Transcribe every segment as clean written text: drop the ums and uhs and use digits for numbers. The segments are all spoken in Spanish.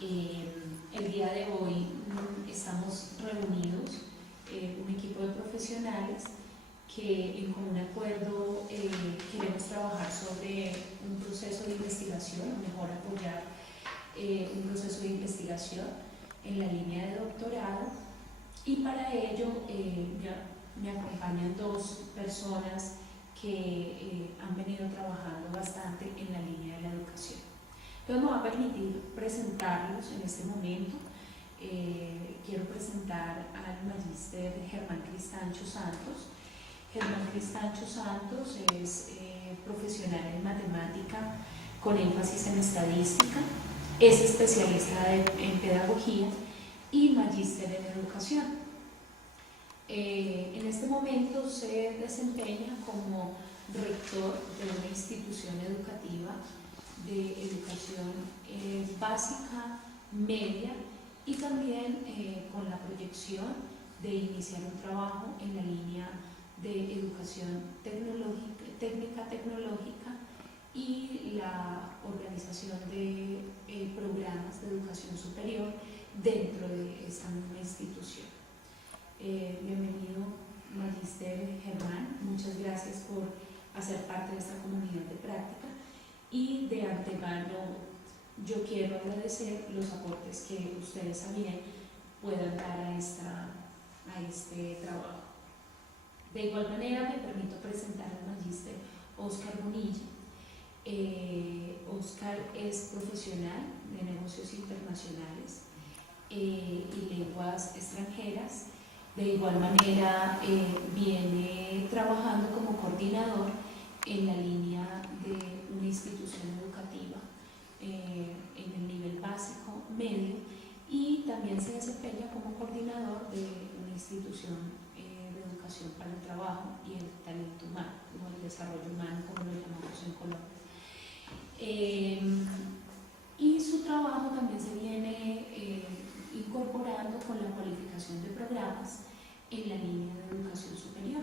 El día de hoy estamos reunidos, un equipo de profesionales que en común acuerdo queremos trabajar sobre un proceso de investigación, o mejor apoyar un proceso de investigación en la línea de doctorado, y para ello me acompañan dos personas que han venido trabajando bastante en la línea de la educación. Entonces me va a permitir presentarlos en este momento. Quiero presentar al magíster Germán Cristancho Santos. Germán Cristancho Santos es profesional en matemática con énfasis en estadística, es especialista en pedagogía y magíster en educación. En este momento se desempeña como rector de una institución educativa de educación básica, media, y también con la proyección de iniciar un trabajo en la línea de educación técnica tecnológica y la organización de programas de educación superior dentro de esta misma institución. Bienvenido, magíster Germán, muchas gracias por hacer parte de esta comunidad de práctica, y de antemano yo quiero agradecer los aportes que ustedes también puedan dar a este trabajo. De igual manera me permito presentar al magíster Oscar Bonilla. Oscar es profesional de negocios internacionales y lenguas extranjeras. De igual manera viene trabajando como coordinador en la línea de una institución educativa en el nivel básico, medio, y también se desempeña como coordinador de una institución de educación para el trabajo y el talento humano, o el desarrollo humano, como lo llamamos en Colombia. Y su trabajo también se viene incorporando con la cualificación de programas en la línea de educación superior.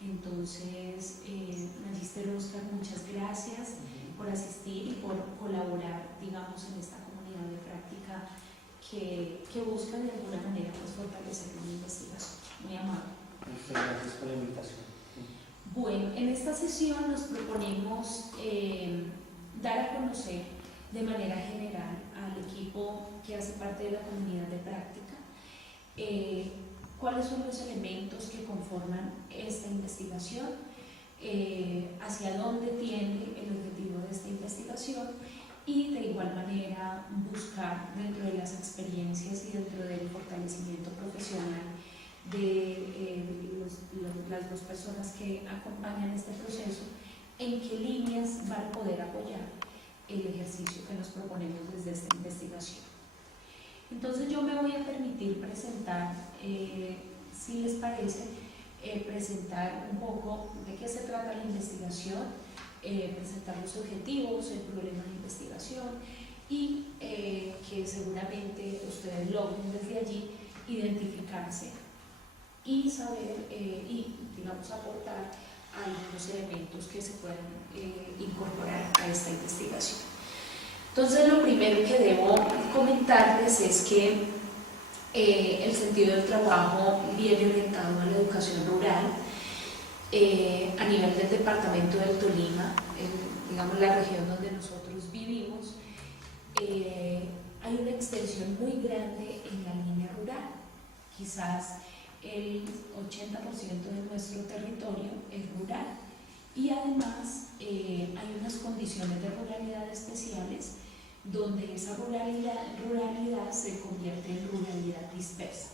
Entonces, magíster Oscar, muchas gracias por asistir y por colaborar, digamos, en esta comunidad de práctica que busca de alguna manera pues, fortalecer la investigación. Muy amable. Muchas gracias por la invitación. Bueno, en esta sesión nos proponemos dar a conocer de manera general al equipo que hace parte de la comunidad de práctica cuáles son los elementos que conforman esta investigación, hacia dónde tiende el objetivo de esta investigación, y de igual manera buscar dentro de las experiencias y dentro del fortalecimiento profesional de las dos personas que acompañan este proceso, en qué líneas van a poder apoyar el ejercicio que nos proponemos desde esta investigación. Entonces yo me voy a permitir presentar, si les parece, presentar un poco de qué se trata la investigación, presentar los objetivos, el problema de investigación, y que seguramente ustedes logren desde allí identificarse y saber y digamos aportar algunos elementos que se pueden incorporar a esta investigación. Entonces lo primero que debo comentarles es que el sentido del trabajo viene orientado a la educación rural. A nivel del departamento del Tolima, digamos la región donde nosotros vivimos, hay una extensión muy grande en la línea rural. Quizás el 80% de nuestro territorio es rural, y además hay unas condiciones de ruralidad especiales donde esa ruralidad se convierte en ruralidad dispersa.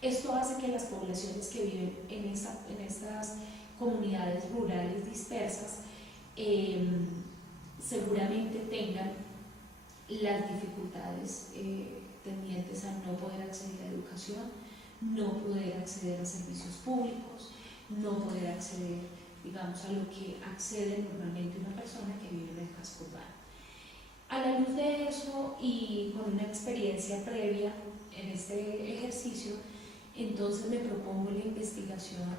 Esto hace que las poblaciones que viven en estas comunidades rurales dispersas seguramente tengan las dificultades tendientes a no poder acceder a educación, no poder acceder a servicios públicos, no poder acceder, digamos, a lo que accede normalmente una persona que vive en el casco urbano. A la luz de eso y con una experiencia previa en este ejercicio, entonces me propongo la investigación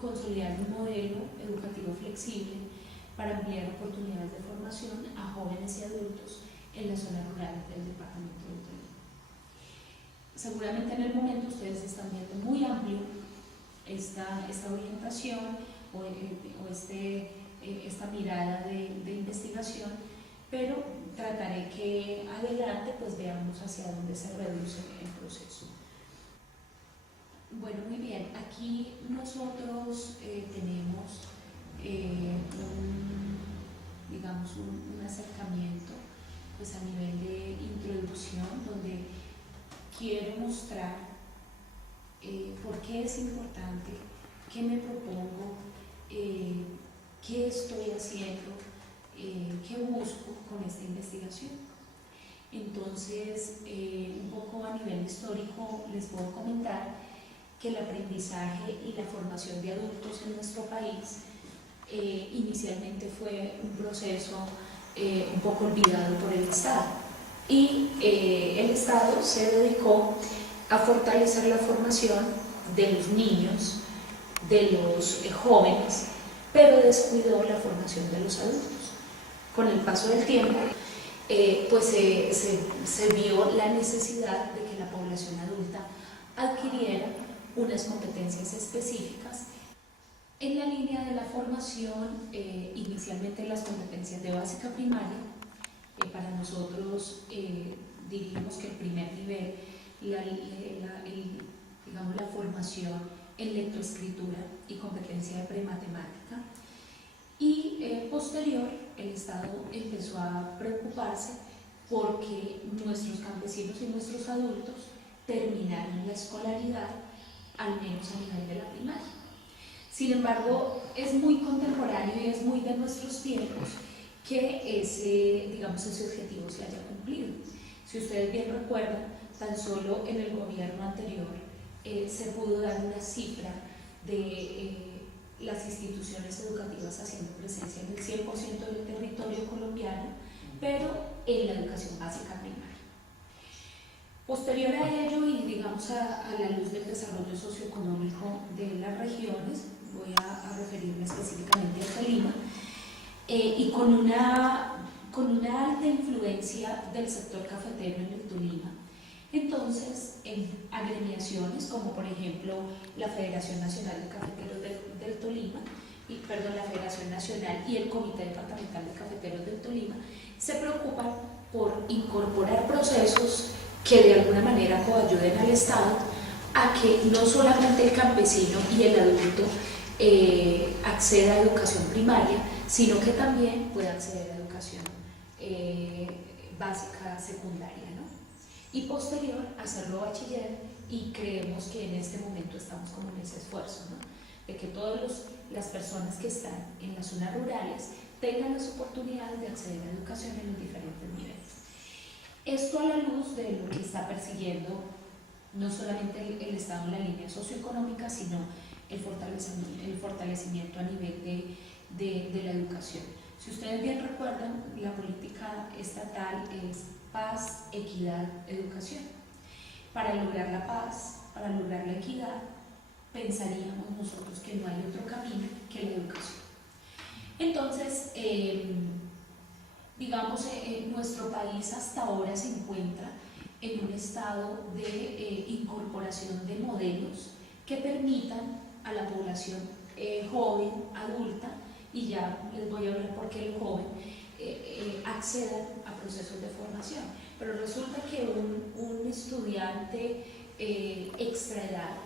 consolidar un modelo educativo flexible para ampliar oportunidades de formación a jóvenes y adultos en las zonas rurales del departamento del Tolima. Seguramente en el momento ustedes están viendo muy amplio esta orientación o esta mirada de investigación, pero trataré que adelante pues veamos hacia dónde se reduce el proceso. Bueno, muy bien, aquí nosotros tenemos un acercamiento pues a nivel de introducción, donde quiero mostrar por qué es importante, qué me propongo, qué estoy haciendo, qué busco con esta investigación. Entonces, un poco a nivel histórico les puedo comentar que el aprendizaje y la formación de adultos en nuestro país inicialmente fue un proceso un poco olvidado por el Estado, y el Estado se dedicó a fortalecer la formación de los niños, de los jóvenes, pero descuidó la formación de los adultos. Con el paso del tiempo, pues se vio la necesidad de que la población adulta adquiriera unas competencias específicas en la línea de la formación, inicialmente las competencias de básica primaria. Para nosotros diríamos que el primer nivel, la formación en lectoescritura y competencia de prematemática, y posterior el Estado empezó a preocuparse porque nuestros campesinos y nuestros adultos terminaran la escolaridad al menos a nivel de la primaria. Sin embargo, es muy contemporáneo y es muy de nuestros tiempos que ese objetivo se haya cumplido. Si ustedes bien recuerdan, tan solo en el gobierno anterior se pudo dar una cifra de las instituciones educativas haciendo presencia en el 100% del territorio colombiano, pero en la educación básica primaria. Posterior a ello, y a la luz del desarrollo socioeconómico de las regiones, voy a referirme específicamente a Tolima, y con una alta influencia del sector cafetero en el Tolima. Entonces, en agremiaciones como por ejemplo la Federación Nacional de Cafeteros del Tolima, la Federación Nacional y el Comité Departamental de Cafeteros del Tolima, se preocupan por incorporar procesos que de alguna manera coayuden al Estado a que no solamente el campesino y el adulto acceda a educación primaria, sino que también pueda acceder a educación básica secundaria, ¿no? Y posterior hacerlo bachiller, y creemos que en este momento estamos como en ese esfuerzo, ¿no? De que todas las personas que están en las zonas rurales tengan las oportunidades de acceder a educación en los diferentes niveles. Esto a la luz de lo que está persiguiendo no solamente el Estado en la línea socioeconómica, sino el fortalecimiento a nivel de la educación. Si ustedes bien recuerdan, la política estatal es paz, equidad, educación. Para lograr la paz, para lograr la equidad, pensaríamos nosotros que no hay otro camino que la educación. Entonces, nuestro país hasta ahora se encuentra en un estado de incorporación de modelos que permitan a la población joven, adulta, y ya les voy a hablar por qué el joven, accedan a procesos de formación. Pero resulta que un estudiante extraedad,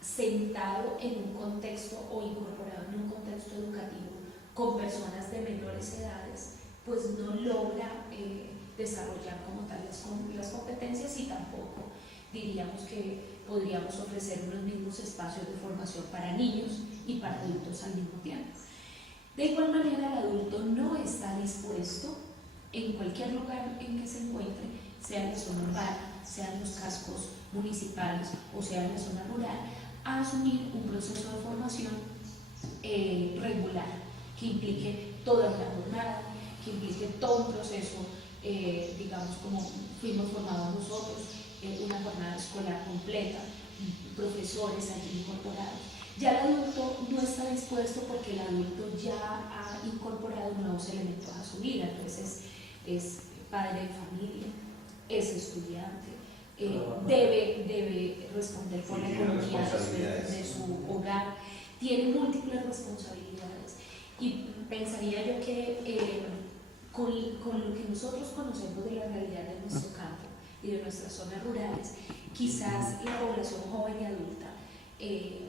sentado en un contexto o incorporado en un contexto educativo con personas de menores edades, pues no logra desarrollar como tal las competencias, y tampoco diríamos que podríamos ofrecer unos mismos espacios de formación para niños y para adultos al mismo tiempo. De igual manera, el adulto no está dispuesto, en cualquier lugar en que se encuentre, sea en la zona urbana, sea en los cascos municipales o sea en la zona rural, a asumir un proceso de formación regular, que implique toda una jornada, que implique todo un proceso, como fuimos formados nosotros, una jornada escolar completa, profesores allí incorporados. Ya el adulto no está dispuesto, porque el adulto ya ha incorporado nuevos elementos a su vida. Entonces es padre de familia, es estudiante, debe responder por la economía de su hogar, tiene múltiples responsabilidades. Y pensaría yo que con lo que nosotros conocemos de la realidad de nuestro campo y de nuestras zonas rurales, quizás la población joven y adulta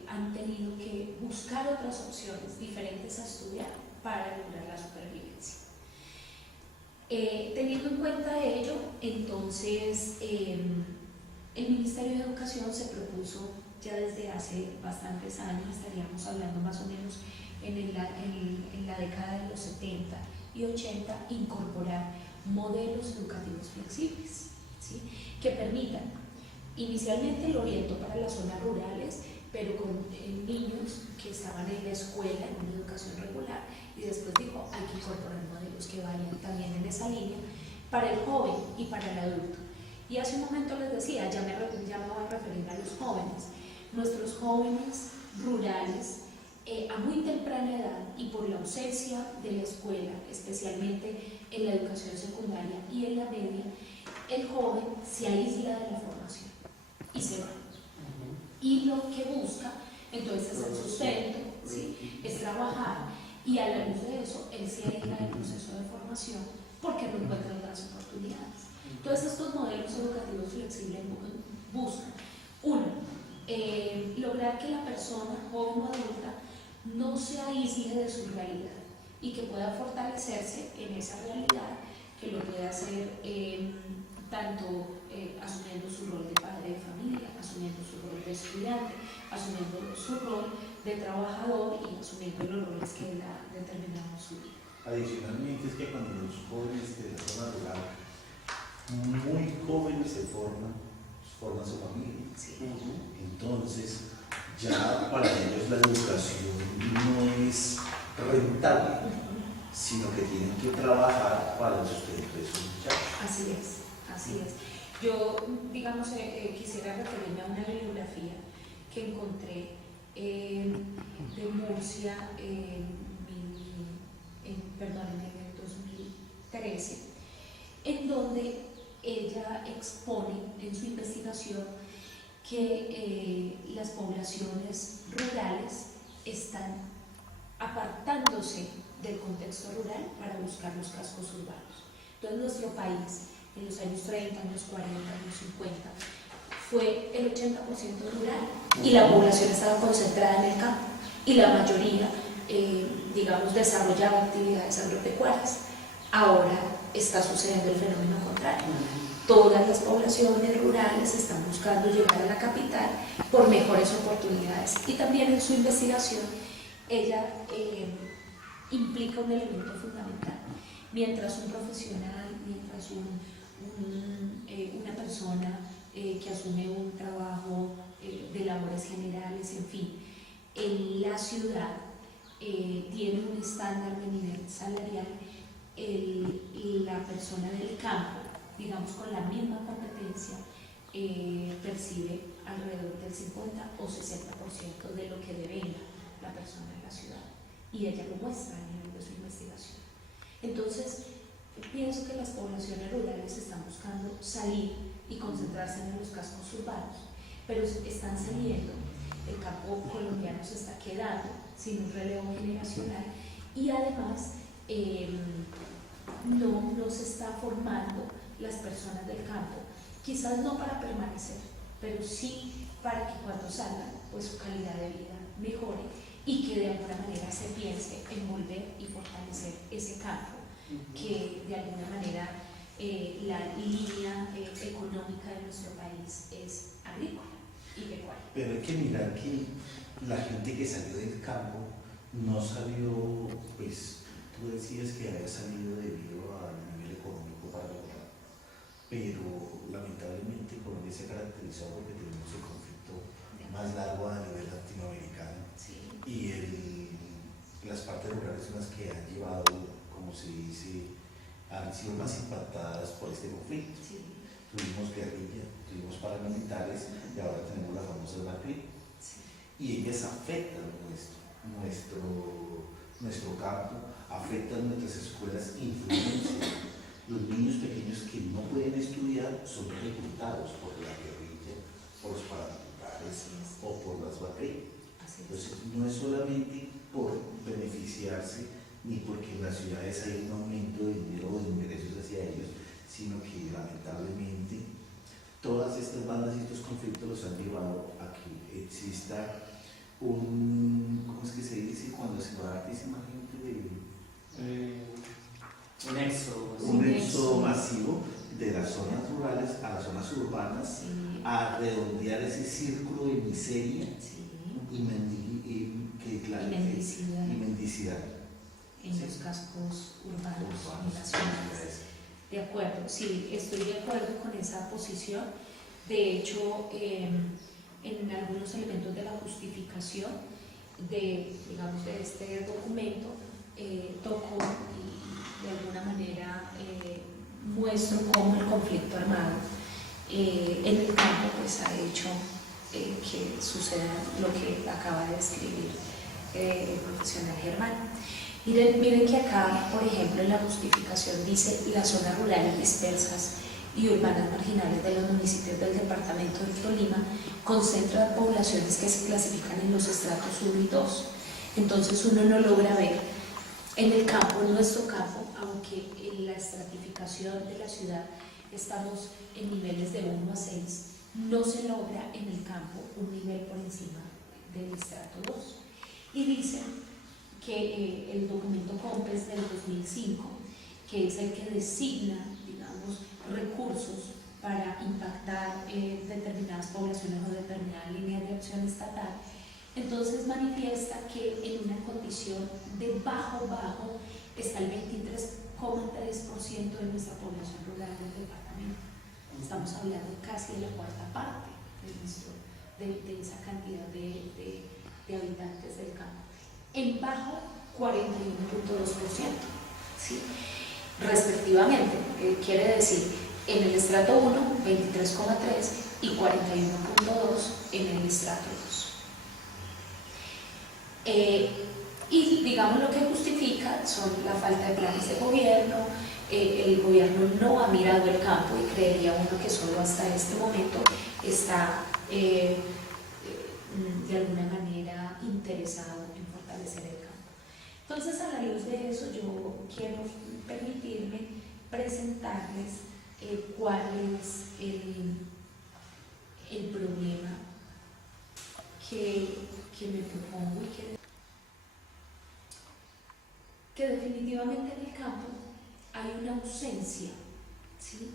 han tenido que buscar otras opciones diferentes a estudiar para lograr la supervivencia. Teniendo en cuenta ello, entonces el Ministerio de Educación se propuso ya desde hace bastantes años, estaríamos hablando más o menos en la década de los 70 y 80, incorporar modelos educativos flexibles, ¿sí?, que permitan, inicialmente lo orientó para las zonas rurales, pero con niños que estaban en la escuela, en una educación regular, y después dijo, hay que incorporar modelos que vayan también en esa línea para el joven y para el adulto. Y hace un momento les decía, ya me voy a referir a los jóvenes. Nuestros jóvenes rurales, a muy temprana edad y por la ausencia de la escuela, especialmente en la educación secundaria y en la media, el joven se aísla de la formación y se va. Y lo que busca entonces es el sustento, ¿sí?, es trabajar, y a la luz de eso él se aísla del proceso de formación porque no encuentra otras oportunidades. Entonces estos modelos educativos flexibles buscan, uno, lograr que la persona joven o adulta no se aísle de su realidad y que pueda fortalecerse en esa realidad, que lo pueda hacer tanto asumiendo su rol de padre de familia, asumiendo su rol de estudiante, asumiendo su rol de trabajador y asumiendo los roles que él ha determinado en su vida. Adicionalmente es que cuando los jóvenes de la zona rural, muy jóvenes forman su familia. Sí. Entonces, ya para ellos la educación no es rentable, sino que tienen que trabajar para el sustento de sus muchachos. Así es, así es. Yo, digamos, quisiera referirme a una bibliografía que encontré de Murcia en el 2013, en donde ella expone en su investigación que las poblaciones rurales están apartándose del contexto rural para buscar los cascos urbanos. Entonces nuestro país en los años 30, años 40, años 50 fue el 80% rural y la población estaba concentrada en el campo y la mayoría, digamos, desarrollaba actividades agropecuarias. Ahora está sucediendo el fenómeno contrario. Todas las poblaciones rurales están buscando llegar a la capital por mejores oportunidades, y también en su investigación ella implica un elemento fundamental. Mientras un profesional, mientras una persona que asume un trabajo de labores generales, en fin, en la ciudad tiene un estándar de nivel salarial, la persona del campo, digamos, con la misma competencia, percibe alrededor del 50 o 60% de lo que devenga la persona en la ciudad, y ella lo muestra a nivel de su investigación. Entonces, pienso que las poblaciones rurales están buscando salir y concentrarse en los cascos urbanos, pero están saliendo, el campo colombiano se está quedando sin un relevo generacional, y además no se está formando las personas del campo, quizás no para permanecer, pero sí para que cuando salgan, pues su calidad de vida mejore y que de alguna manera se piense en volver y fortalecer ese campo, que de alguna manera la línea económica de nuestro país es agrícola y pecuaria. Pero hay que mirar que la gente que salió del campo no salió, pues tú decías que había salido debido al nivel económico para lograr, pero lamentablemente Colombia se caracterizó porque tenemos el conflicto más largo a nivel latinoamericano. Sí. Y las partes rurales son las que han llevado, como se dice, han sido más impactadas por este conflicto. Sí. Tuvimos guerrilla, tuvimos paramilitares y ahora tenemos las famosas FARC. Sí. Y ellas afectan nuestro campo, afectan nuestras escuelas, influencian. Los niños pequeños son reclutados por la guerrilla, por los paramilitares o por las BACRI. Entonces, no es solamente por beneficiarse ni porque en las ciudades hay un aumento de dinero o de ingresos hacia ellos, sino que lamentablemente todas estas bandas y estos conflictos los han llevado a que exista ¿cómo es que se dice? Cuando se va hartísima gente un éxodo. un éxodo masivo de las zonas rurales a las zonas urbanas, Sí. a redondear ese círculo de miseria Sí. y Mendicidad mendicidad en los cascos urbanos y nacionales. De acuerdo, sí, estoy de acuerdo con esa posición. De hecho, en algunos elementos de la justificación de este documento, toco y de alguna manera muestro cómo el conflicto armado en el campo pues, ha hecho que suceda lo que acaba de describir el profesional Germán. Miren que acá, por ejemplo, en la justificación dice las zonas rurales dispersas y urbanas marginales de los municipios del departamento del Tolima concentran poblaciones que se clasifican en los estratos 1 y 2. Entonces uno no logra ver en el campo, en nuestro campo, aunque en la estratificación de la ciudad estamos en niveles de 1 a 6, no se logra en el campo un nivel por encima del estrato 2. Y dicen que el documento COMPES del 2005, que es el que designa, digamos, recursos para impactar determinadas poblaciones o determinadas líneas de acción estatal, entonces manifiesta que en una condición de bajo está el 23,3% de nuestra población rural del departamento. Estamos hablando casi de la cuarta parte de esa cantidad de habitantes del campo. En bajo, 41,2%, ¿sí? Respectivamente, quiere decir en el estrato 1, 23,3 y 41,2 en el estrato 2. Y digamos lo que justifica son la falta de planes de gobierno, el gobierno no ha mirado el campo y creería uno que solo hasta este momento está de alguna manera interesado en fortalecer el campo. Entonces, a la luz de eso, yo quiero permitirme presentarles cuál es el problema que me propongo y que definitivamente en el campo hay una ausencia, ¿sí?,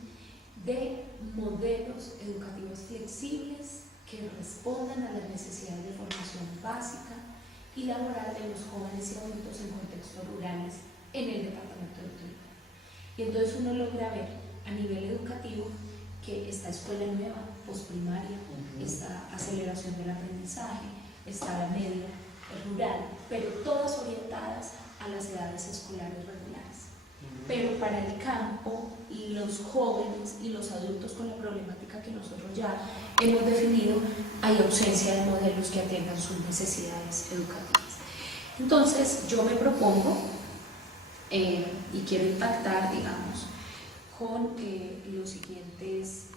de modelos educativos flexibles que respondan a las necesidades de formación básica y laboral de los jóvenes y adultos en contextos rurales en el departamento del Tolima. Y entonces uno logra ver a nivel educativo que esta escuela nueva, postprimaria, esta aceleración del aprendizaje, está la media, rural, pero todas orientadas a las edades escolares regulares. Pero para el campo, los jóvenes y los adultos con la problemática que nosotros ya hemos definido, hay ausencia de modelos que atiendan sus necesidades educativas. Entonces, yo me propongo y quiero impactar, digamos, con los siguientes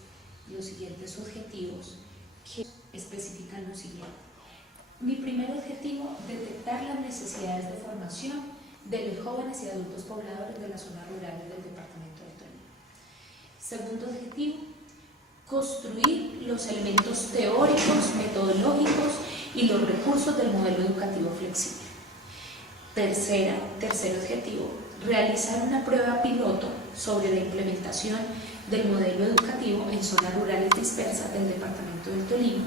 objetivos que especifican lo siguiente. Mi primer objetivo, detectar las necesidades de formación de los jóvenes y adultos pobladores de las zonas rurales del departamento del Tolima. Segundo objetivo, construir los elementos teóricos, metodológicos y los recursos del modelo educativo flexible. Tercer objetivo, realizar una prueba piloto sobre la implementación del modelo educativo en zonas rurales dispersas del departamento del Tolima.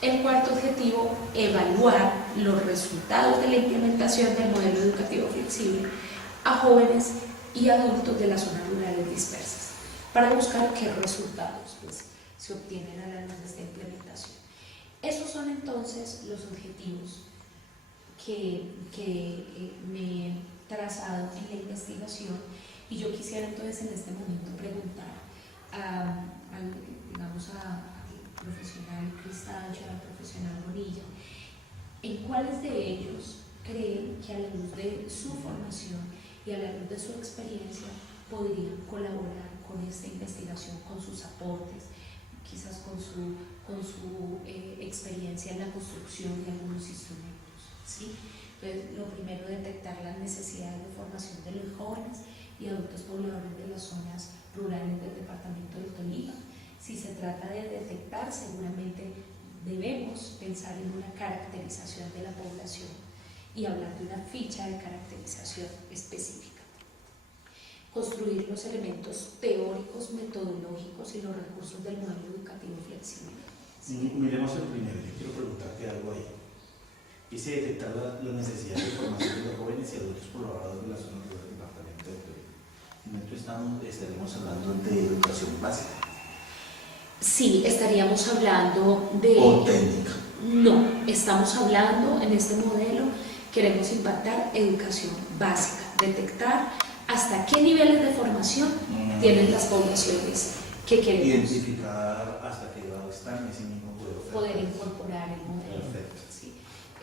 El cuarto objetivo, evaluar los resultados de la implementación del modelo educativo flexible a jóvenes y adultos de las zonas rurales dispersas, para buscar qué resultados se obtienen a la luz de esta implementación. Esos son entonces los objetivos que me he trazado en la investigación, y yo quisiera entonces en este momento preguntar al profesional Cristancha, al profesional Bonilla, en cuáles de ellos creen que a la luz de su formación y a la luz de su experiencia podrían colaborar con esta investigación, con sus aportes, quizás con su experiencia en la construcción de algunos instrumentos, ¿sí? Entonces, lo primero, detectar las necesidades de formación de los jóvenes y adultos pobladores de las zonas rurales del departamento del Tolima. Si se trata de detectar, seguramente debemos pensar en una caracterización de la población y hablar de una ficha de caracterización específica. Construir los elementos teóricos, metodológicos y los recursos del modelo educativo flexible. ¿Sí? Miremos el primero. Yo quiero preguntarte algo ahí. Dice detectar la necesidad de formación de los jóvenes y adultos pobladores de la zona rural del departamento de Tolima. En esto estaremos hablando de educación básica. Sí, estaríamos hablando de... ¿O técnica? No, estamos hablando en este modelo, queremos impactar educación básica, detectar hasta qué niveles de formación tienen las poblaciones que queremos. Identificar hasta qué grado están y así mismo poder incorporar el modelo. Perfecto. Sí,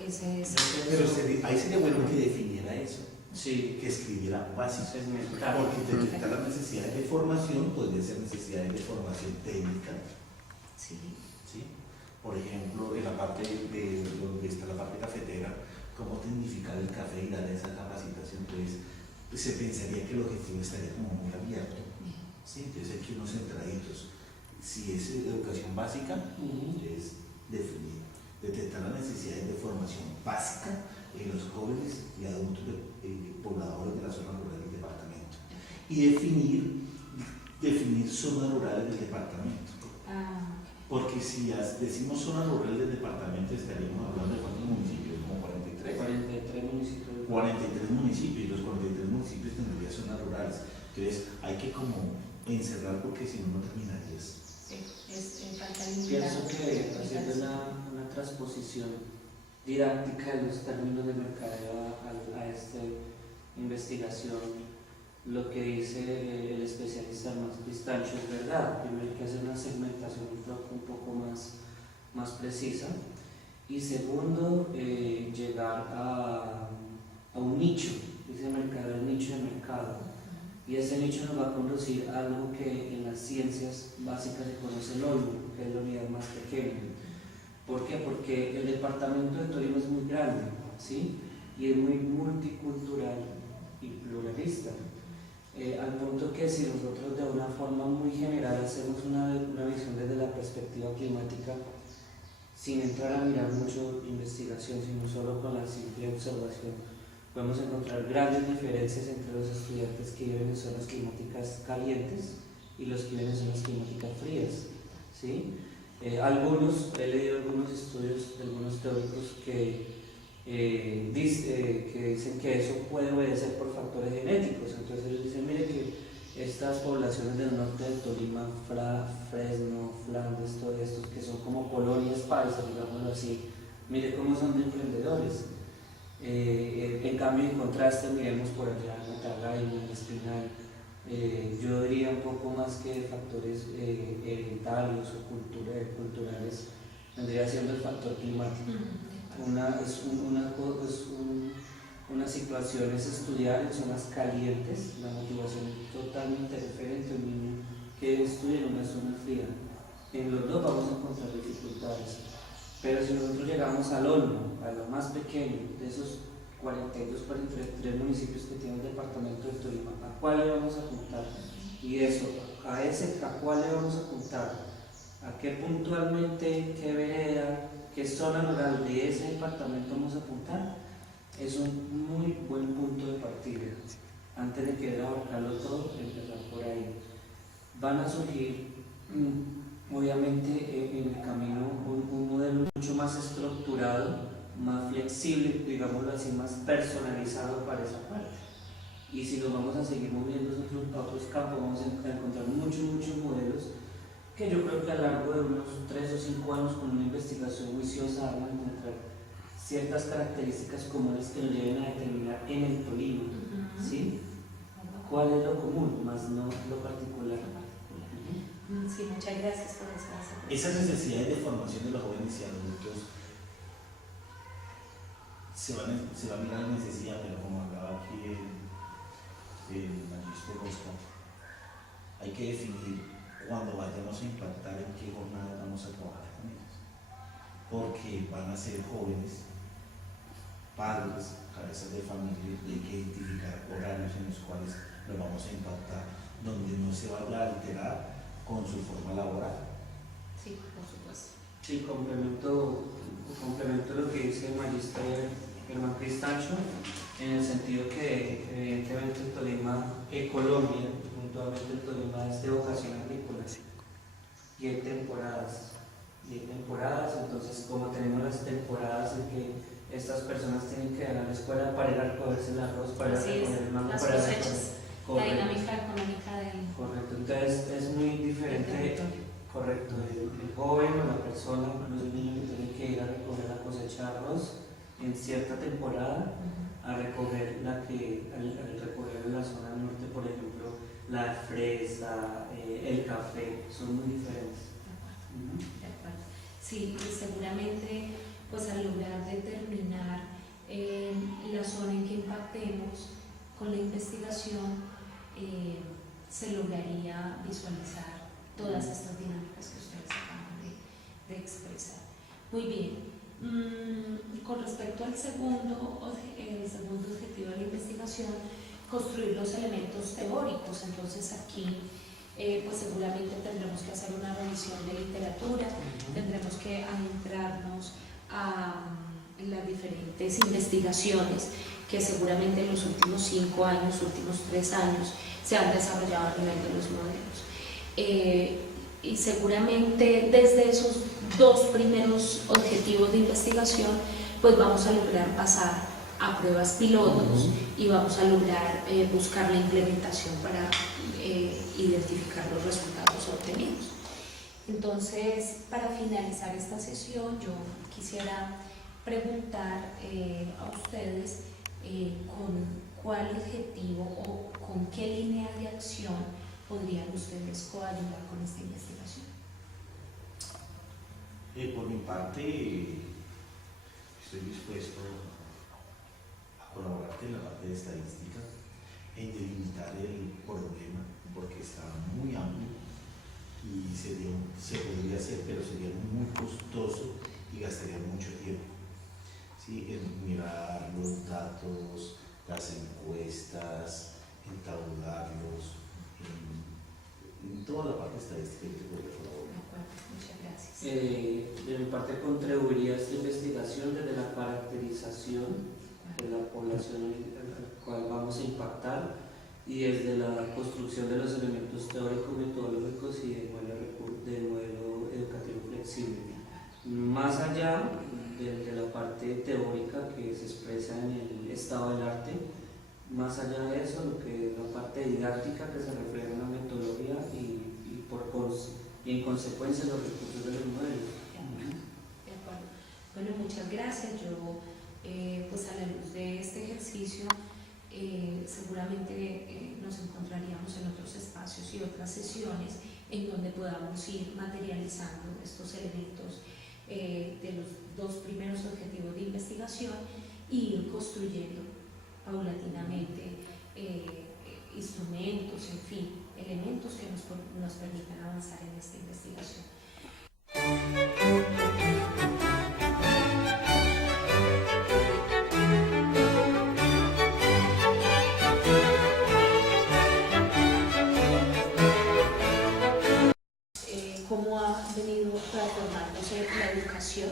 ese es. Pero ahí sería bueno que definiera eso. Sí, Que escribiera básico. es muy claro. Porque detectar las necesidades de formación podría ser necesidades de formación técnica. Sí. ¿Sí? Por ejemplo, en la parte de donde está la parte cafetera, cómo tecnificar el café y dar esa capacitación. Entonces, se pensaría que el objetivo estaría como muy abierto. ¿Sí? Entonces, aquí unos centraditos. Si es educación básica, es definir, detectar las necesidades de formación básica en los jóvenes y adultos pobladores de la zona rural del departamento. Y definir zonas rurales del departamento. Porque si decimos zona rural del departamento, estaríamos hablando de cuántos municipios, como 43. 43 municipios. 43 municipios, y los 43 municipios tendrían zonas rurales. Entonces hay que como encerrar, porque si no, no terminarías. Sí, falta limitar. Pienso que haciendo una transposición didáctica de los términos de mercadeo a esta investigación, lo que dice el especialista Max Pistacho es verdad. Primero hay que hacer una segmentación un poco más precisa, y segundo, llegar a un nicho, dice mercadeo, el nicho de mercado, y ese nicho nos va a conducir a algo que en las ciencias básicas se conoce el olmo, que es la unidad más pequeña. ¿Por qué? Porque el departamento de Tolima es muy grande, ¿sí? Y es muy multicultural y pluralista, al punto que si nosotros de una forma muy general hacemos una visión desde la perspectiva climática, sin entrar a mirar mucho investigación, sino solo con la simple observación, podemos encontrar grandes diferencias entre los estudiantes que viven en zonas climáticas calientes y los que viven en zonas climáticas frías, ¿sí? He leído algunos estudios de algunos teóricos que dicen que eso puede obedecer por factores genéticos. Entonces ellos dicen, mire que estas poblaciones del norte del Tolima, Fresno, Flandes, todos estos que son como colonias paisas, digámoslo así, mire cómo son de emprendedores. En cambio, en contraste, miremos por allá en Matagay, en el Espinal, yo diría un poco más que factores hereditarios o culturales, vendría siendo el factor climático. Una situación es estudiar en zonas calientes, la motivación es totalmente diferente a un niño que estudia en una zona fría. En los dos vamos a encontrar dificultades, pero si nosotros llegamos al olmo, a lo más pequeño de esos 42, 43 municipios que tiene el departamento de Tolima, ¿a cuál le vamos a apuntar? Y eso, ¿a cuál le vamos a apuntar? ¿A qué puntualmente, qué vereda, qué zona rural de ese departamento vamos a apuntar? Es un muy buen punto de partida. Antes de querer abarcarlo todo, empezar por ahí. Van a surgir, obviamente, en el camino un modelo mucho más estructurado, más flexible, digámoslo así, más personalizado para esa parte. Y si nos vamos a seguir moviendo a otros campos, vamos a encontrar muchos modelos que yo creo que a lo largo de unos 3 o 5 años con una investigación juiciosa van a encontrar ciertas características comunes que nos lleven a determinar en el Tolima, ¿sí? ¿Cuál es lo común, más no lo particular? Sí, muchas gracias por esa. Esas necesidades de formación de los jóvenes y adultos se va a mirar la necesidad, pero como hablaba aquí el magistro Bosco, hay que definir cuando vayamos a impactar en qué jornada vamos a trabajar con ellos, porque van a ser jóvenes, padres, cabezas de familia, y hay que identificar horarios en los cuales los vamos a impactar, donde no se vaya a alterar con su forma laboral. Sí, por supuesto. Sí, complemento lo que dice el magíster Germán Cristancho, en el sentido que evidentemente el Tolima, Colombia, puntualmente el Tolima es de vocación agrícola y hay temporadas. Entonces como tenemos las temporadas en que estas personas tienen que ir a la escuela para ir a recogerse el arroz, para ir a recoger el mango, las para cosechas, la dinámica económica del correcto, entonces es muy diferente. territorio. Correcto, el joven o la persona, los niños que tienen que ir a recoger la cosecha de arroz en cierta temporada, a recoger al recoger en la zona norte, por ejemplo, la fresa, el café, son muy diferentes. De acuerdo. Sí, seguramente pues al lograr determinar la zona en que impactemos con la investigación, se lograría visualizar todas estas dinámicas que ustedes acaban de expresar. Muy bien. Con respecto al segundo objetivo de la investigación, construir los elementos teóricos. Entonces aquí pues seguramente tendremos que hacer una revisión de literatura, tendremos que adentrarnos a las diferentes investigaciones que seguramente en los últimos 5 años, últimos 3 años, se han desarrollado a nivel de los modelos. Y seguramente desde esos 2 primeros objetivos de investigación, pues vamos a lograr pasar a pruebas pilotos y vamos a lograr buscar la implementación para identificar los resultados obtenidos. Entonces, para finalizar esta sesión, yo quisiera preguntar a ustedes con cuál objetivo o con qué línea de acción podrían ustedes coayudar con esta investigación. Por mi parte, estoy dispuesto a colaborar en la parte de estadística, en delimitar el problema, porque está muy amplio y se podría hacer, pero sería muy costoso y gastaría mucho tiempo. ¿Sí? En mirar los datos, las encuestas, en tabularlos, en toda la parte estadística que podría colaborar. Muchas gracias. De mi parte contribuiría a esta investigación desde la caracterización de la población a la cual vamos a impactar y desde la construcción de los elementos teóricos, metodológicos y del modelo educativo flexible. Más allá de la parte teórica que se expresa en el estado del arte, más allá de eso, lo que es la parte didáctica que se refleja en la metodología y en consecuencia los recursos de los modelos. De acuerdo. Bueno, muchas gracias. Yo, pues a la luz de este ejercicio, seguramente nos encontraríamos en otros espacios y otras sesiones en donde podamos ir materializando estos elementos de los 2 primeros objetivos de investigación e ir construyendo paulatinamente instrumentos, en fin, elementos que nos permitan avanzar en esta investigación. Cómo ha venido transformándose la educación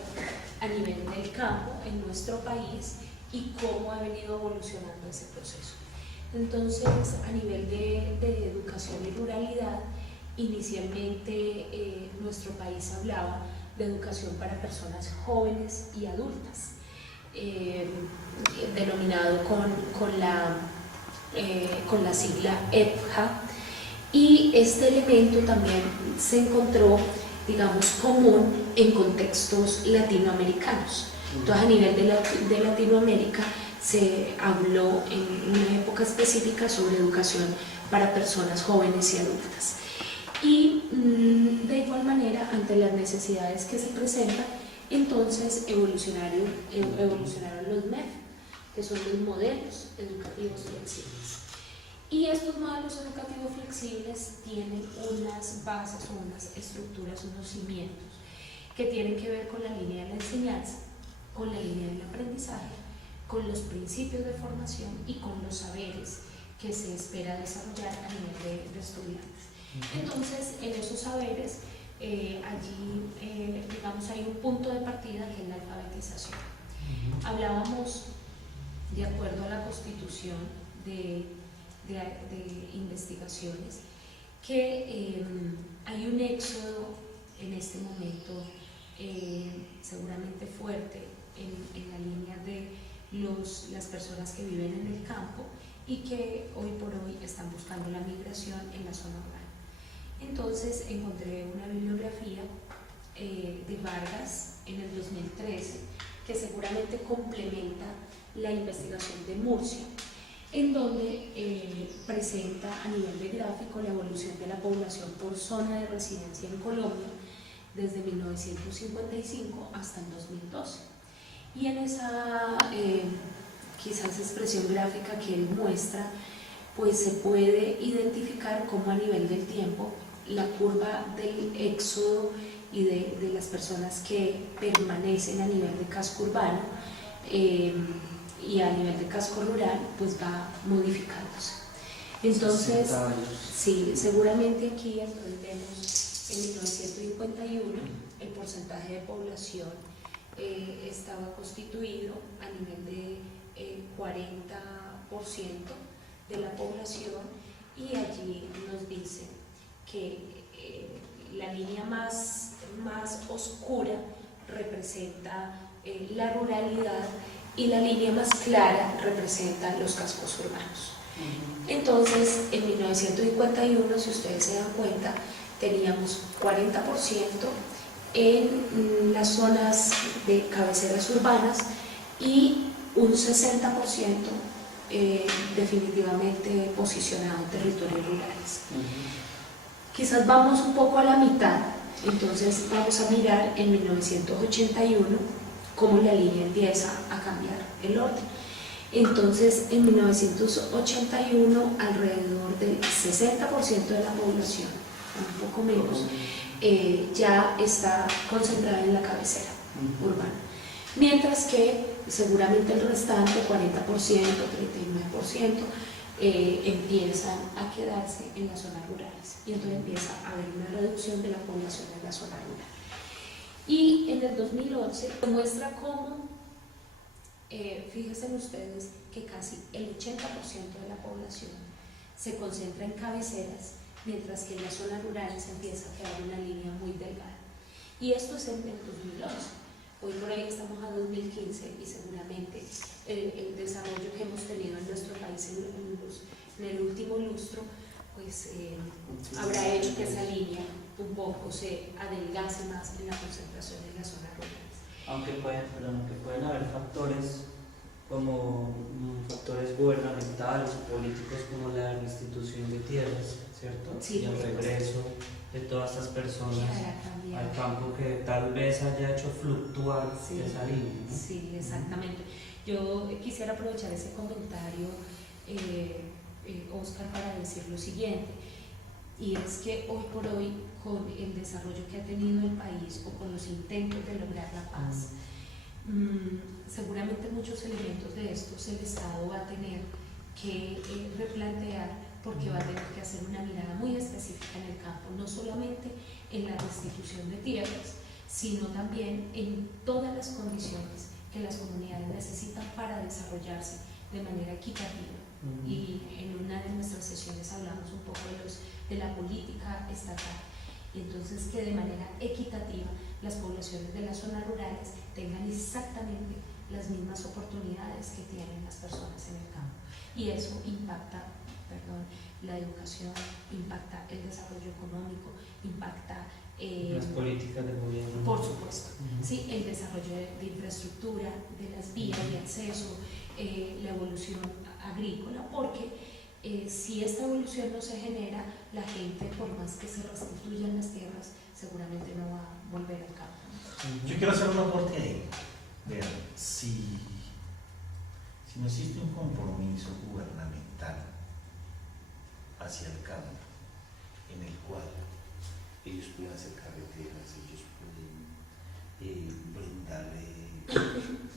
a nivel del campo en nuestro país y cómo ha venido evolucionando ese proceso. Entonces, a nivel de educación y ruralidad, inicialmente nuestro país hablaba de educación para personas jóvenes y adultas, denominado con la sigla EPJA, y este elemento también se encontró, digamos, común en contextos latinoamericanos. Entonces, a nivel de Latinoamérica se habló en una época específica sobre educación para personas jóvenes y adultas. Y de igual manera, ante las necesidades que se presentan, entonces evolucionaron los MEF, que son los modelos educativos flexibles. Y estos modelos educativos flexibles tienen unas bases, unas estructuras, unos cimientos que tienen que ver con la línea de la enseñanza, con la línea del aprendizaje, con los principios de formación y con los saberes que se espera desarrollar a nivel de estudiantes. Entonces, en esos saberes, allí, digamos, hay un punto de partida que es la alfabetización. Hablábamos, de acuerdo a la Constitución de investigaciones, que hay un éxodo en este momento seguramente fuerte en la línea de las personas que viven en el campo y que hoy por hoy están buscando la migración en la zona urbana. Entonces encontré una bibliografía de Vargas en el 2013 que seguramente complementa la investigación de Murcia, en donde presenta a nivel de gráfico la evolución de la población por zona de residencia en Colombia desde 1955 hasta el 2012. Y en esa quizás expresión gráfica que él muestra, pues se puede identificar cómo a nivel del tiempo la curva del éxodo y de las personas que permanecen a nivel de casco urbano y a nivel de casco rural, pues va modificándose. Entonces, sí, seguramente aquí vemos en 1951 el porcentaje de población estaba constituido a nivel de 40% de la población, y allí nos dice que la línea más oscura representa la ruralidad y la línea más clara representa los cascos urbanos. Entonces, en 1951, si ustedes se dan cuenta, teníamos 40% en las zonas de cabeceras urbanas y un 60% definitivamente posicionado en territorios rurales. Quizás vamos un poco a la mitad, entonces vamos a mirar en 1981 cómo la línea empieza a cambiar el orden. Entonces, en 1981, alrededor del 60% de la población, un poco menos, ya está concentrada en la cabecera urbana. Mientras que seguramente el restante, 40%, 39%, empiezan a quedarse en las zonas rurales. Y entonces empieza a haber una reducción de la población en la zona rural. Y en el 2011 muestra cómo, fíjense ustedes, que casi el 80% de la población se concentra en cabeceras, mientras que en las zonas rurales empieza a quedar una línea muy delgada. Y esto es en el 2011. Hoy por ahí estamos a 2015 y seguramente el desarrollo que hemos tenido en nuestro país en el último lustro, pues habrá hecho que esa línea un poco se adelgace más en la concentración en las zonas rurales. Aunque pueden haber factores como factores gubernamentales o políticos, como la restitución de tierras, ¿cierto? Sí, y el regreso de todas estas personas al campo, que tal vez haya hecho fluctuar esa línea, ¿no? Sí, exactamente. Yo quisiera aprovechar ese comentario, Oscar, para decir lo siguiente, y es que hoy por hoy, con el desarrollo que ha tenido el país o con los intentos de lograr la paz, seguramente muchos elementos de estos el Estado va a tener que replantear, porque va a tener que hacer una mirada muy específica en el campo, no solamente en la restitución de tierras, sino también en todas las condiciones que las comunidades necesitan para desarrollarse de manera equitativa. Y en una de nuestras sesiones hablamos un poco de la política estatal, y entonces que de manera equitativa las poblaciones de las zonas rurales tengan exactamente las mismas oportunidades que tienen las personas en el campo, y eso impacta la educación, impacta el desarrollo económico, impacta las políticas del gobierno. Por supuesto, sí, el desarrollo de infraestructura, de las vías de acceso, la evolución agrícola, porque si esta evolución no se genera, la gente, por más que se restituyan las tierras, seguramente no va a volver al campo. Yo quiero hacer un aporte ahí. Vean, si no existe un compromiso gubernamental hacia el campo, en el cual ellos pueden hacer carreteras, ellos pueden brindarle,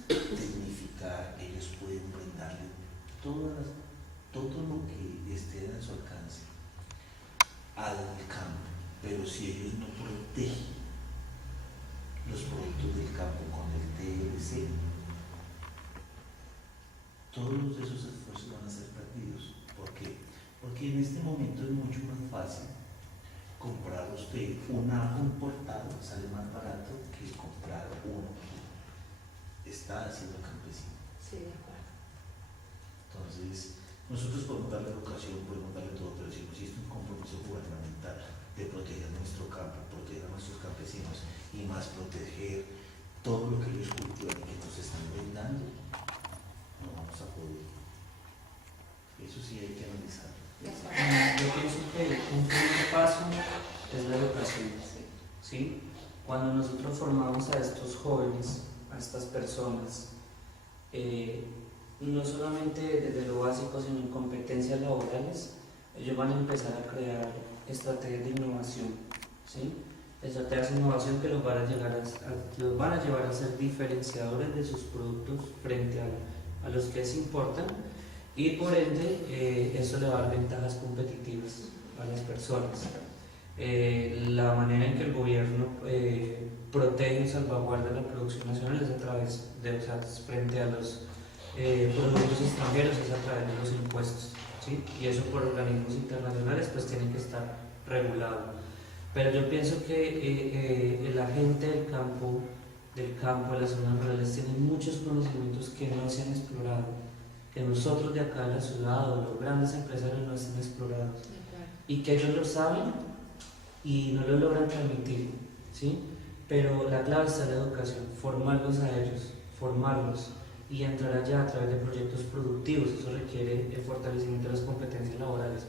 tecnificar, ellos pueden brindarle todo lo que esté a su alcance al campo, pero si ellos no protegen los productos del campo con el TLC, todos esos esfuerzos van a ser perdidos. ¿Por qué? Porque en este momento es mucho más fácil comprar usted un ajo importado, sale más barato que comprar uno que está haciendo campesino. Sí, de acuerdo. Entonces, nosotros podemos darle educación, podemos darle todo, pero si no existe un compromiso gubernamental de proteger nuestro campo, proteger a nuestros campesinos y más proteger todo lo que ellos cultivan y que nos están brindando, no vamos a poder. Eso sí hay que analizarlo. Yo pienso que un primer paso es la educación, ¿sí? Cuando nosotros formamos a estos jóvenes, a estas personas, no solamente desde lo básico, sino en competencias laborales, ellos van a empezar a crear estrategias de innovación, ¿sí? Estrategias de innovación que los van a llevar a ser diferenciadores de sus productos frente a los que les importan, y por ende eso le va a dar ventajas competitivas a las personas. La manera en que el gobierno protege y salvaguarda la producción nacional es a través de, o sea, frente a los productos extranjeros, es a través de los impuestos, ¿sí? Y eso por organismos internacionales pues tiene que estar regulado. Pero yo pienso que la gente del campo, de las zonas rurales, tienen muchos conocimientos que no se han explorado, que nosotros de acá de la ciudad o los grandes empresarios no están explorados, y que ellos lo saben y no lo logran transmitir, ¿sí? Pero la clave está en la educación, formarlos a ellos, formarlos y entrar allá a través de proyectos productivos. Eso requiere el fortalecimiento de las competencias laborales,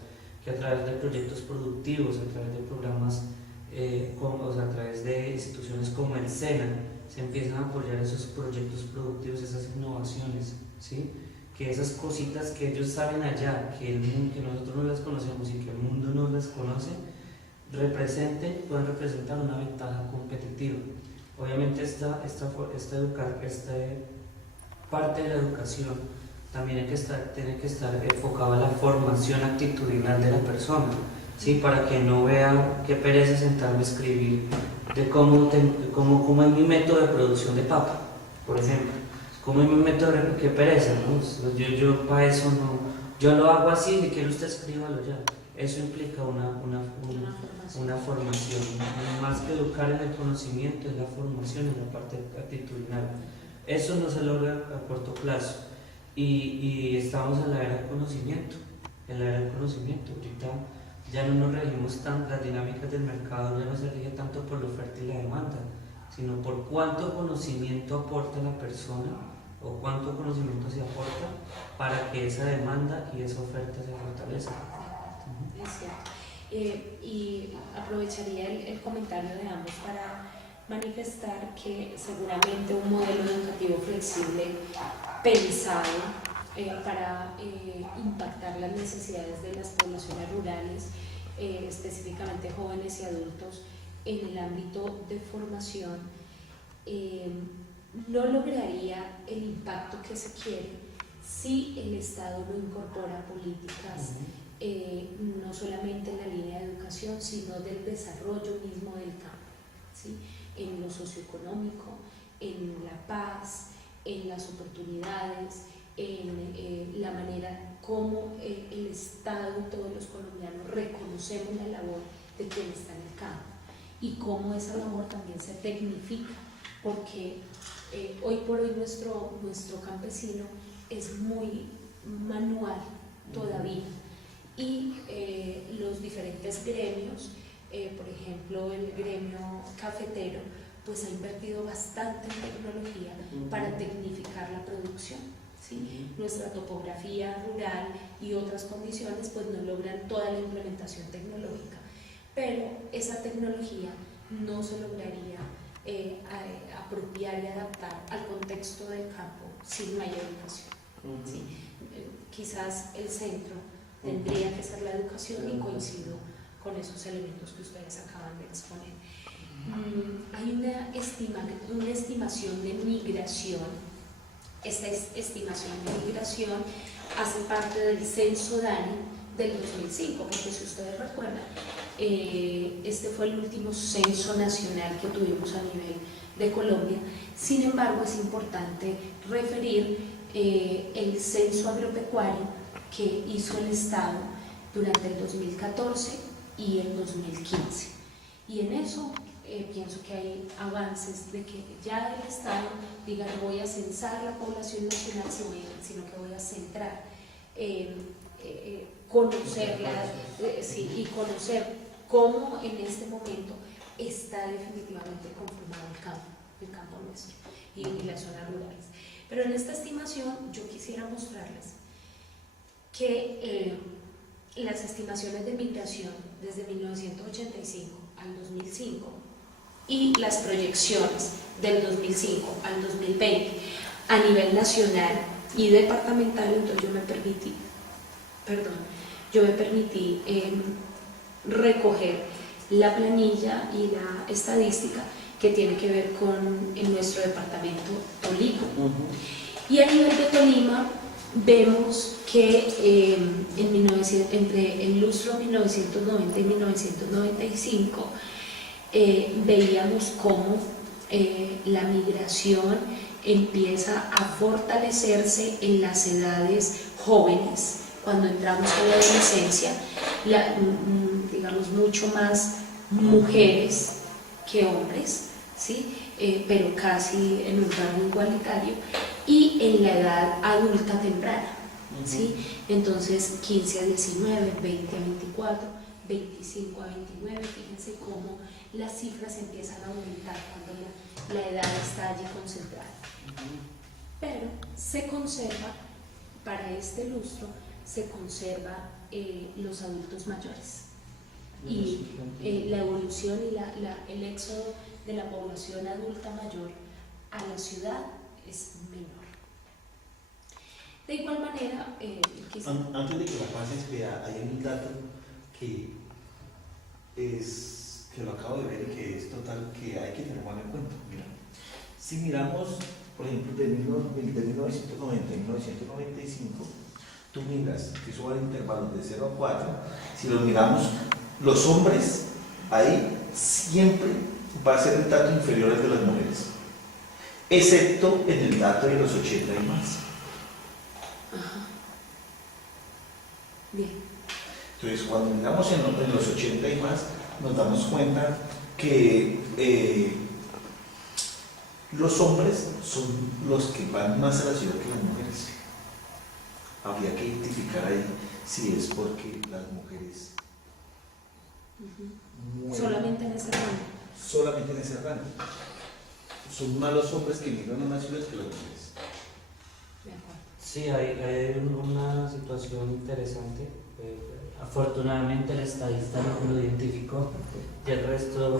que a través de proyectos productivos, a través de programas, o sea, a través de instituciones como el SENA, se empiezan a apoyar esos proyectos productivos, esas innovaciones, ¿sí? Que esas cositas que ellos saben allá, que nosotros no las conocemos y que el mundo no las conoce, pueden representar una ventaja competitiva. Obviamente esta parte de la educación también tiene que estar enfocada a la formación actitudinal de la persona, ¿sí? Para que no vea qué pereza sentarme a escribir de cómo es mi método de producción de papa, por ejemplo. ¿Cómo es mi método de qué pereza, ¿no? Yo para eso no, yo lo hago así, si quiere usted escríbalo ya. Eso implica una formación, más que educar en el conocimiento, es la formación en la parte actitudinal. Eso no se logra a corto plazo y estamos en la era del conocimiento, ahorita ya no nos regimos tanto, las dinámicas del mercado ya no se rige tanto por la oferta y la demanda, sino por cuánto conocimiento aporta la persona o cuánto conocimiento se aporta para que esa demanda y esa oferta se fortalezcan. Es cierto. Y aprovecharía el comentario de ambos para manifestar que seguramente un modelo educativo flexible pensado para impactar las necesidades de las poblaciones rurales, específicamente jóvenes y adultos, en el ámbito de formación, no lograría el impacto que se quiere si el Estado no incorpora políticas no solamente en la línea de educación, sino del desarrollo mismo del campo, ¿sí? En lo socioeconómico, en la paz, en las oportunidades, en la manera como el Estado y todos los colombianos reconocemos la labor de quien está en el campo y cómo esa labor también se tecnifica, porque hoy por hoy nuestro campesino es muy manual todavía, y los diferentes gremios, por ejemplo el gremio cafetero, pues ha invertido bastante en tecnología para tecnificar la producción, ¿sí? Nuestra topografía rural y otras condiciones pues no logran toda la implementación tecnológica, pero esa tecnología no se lograría apropiar y adaptar al contexto del campo si no hay educación, ¿sí? Quizás el centro tendría que ser la educación y coincido con esos elementos que ustedes acaban de exponer. Hay una estimación de migración. Esta estimación de migración hace parte del censo DANI del 2005, porque si ustedes recuerdan, este fue el último censo nacional que tuvimos a nivel de Colombia. Sin embargo, es importante referir el censo agropecuario que hizo el Estado durante el 2014 y el 2015. Y en eso pienso que hay avances de que ya el Estado diga no voy a censar la población nacional, sino que voy a centrar, conocerla, y conocer cómo en este momento está definitivamente conformado el campo nuestro y las zonas rurales. Pero en esta estimación yo quisiera mostrarles que las estimaciones de migración desde 1985 al 2005 y las proyecciones del 2005 al 2020 a nivel nacional y departamental, entonces yo me permití recoger la planilla y la estadística que tiene que ver con en nuestro departamento Tolima. Y a nivel de Tolima vemos que entre el lustro 1990 y 1995 veíamos cómo la migración empieza a fortalecerse en las edades jóvenes. Cuando entramos a la adolescencia, digamos mucho más mujeres que hombres, ¿sí? Pero casi en un rango igualitario, y en la edad adulta temprana, ¿sí? Entonces 15 a 19, 20 a 24, 25 a 29, fíjense cómo las cifras empiezan a aumentar cuando la edad está allí concentrada. Pero se conserva, para este lustro, se conserva los adultos mayores. Y la evolución y el éxodo de la población adulta mayor a la ciudad es menor. De igual manera, antes de que la pases, vea, hay un dato que lo acabo de ver y que es total, que hay que tenerlo en cuenta. Mira, si miramos, por ejemplo, de 1990 a 1995, tú miras que suban intervalos de 0 a 4, si los miramos, los hombres, ahí siempre va a ser el dato inferior al de las mujeres, excepto en el dato de los 80 y más. Ajá. Bien. Entonces, cuando miramos en los 80 y más, nos damos cuenta que los hombres son los que van más a la ciudad que las mujeres. Habría que identificar ahí si es porque las mujeres Solamente en ese rango. Solamente en ese rango. Son más los hombres que migran a una ciudad que las mujeres. De acuerdo. Sí, hay una situación interesante. Afortunadamente el estadista no lo identificó y el resto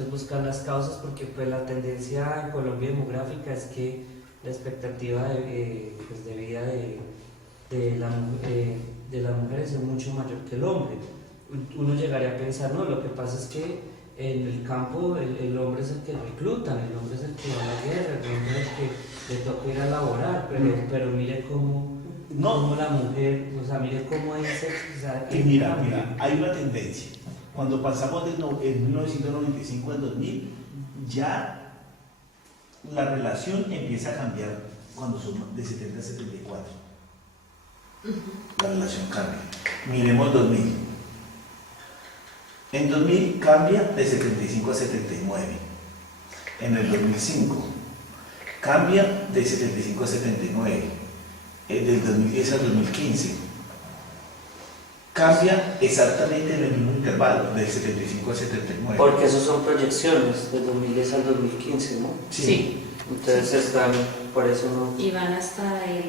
es buscar las causas, porque pues la tendencia en Colombia demográfica es que la expectativa pues, de vida de las mujeres es mucho mayor que el hombre. Uno llegaría a pensar, no, lo que pasa es que en el campo el hombre es el que reclutan, el hombre es el que va a la guerra, el hombre es el que le toca ir a laborar, pero mire cómo la mujer, o sea, mire cómo dice, o sea, y mira, hay una tendencia. Cuando pasamos de 1995 al 2000, ya la relación empieza a cambiar cuando son de 70 a 74. La relación cambia. Miremos 2000. En 2000 cambia de 75 a 79. En el 2005 cambia de 75 a 79. Del 2010 al 2015 cambia exactamente en el mismo intervalo, del 75 al 79. Porque esos son proyecciones del 2010 al 2015, ¿no? Sí. Entonces están, por eso no. Y van hasta el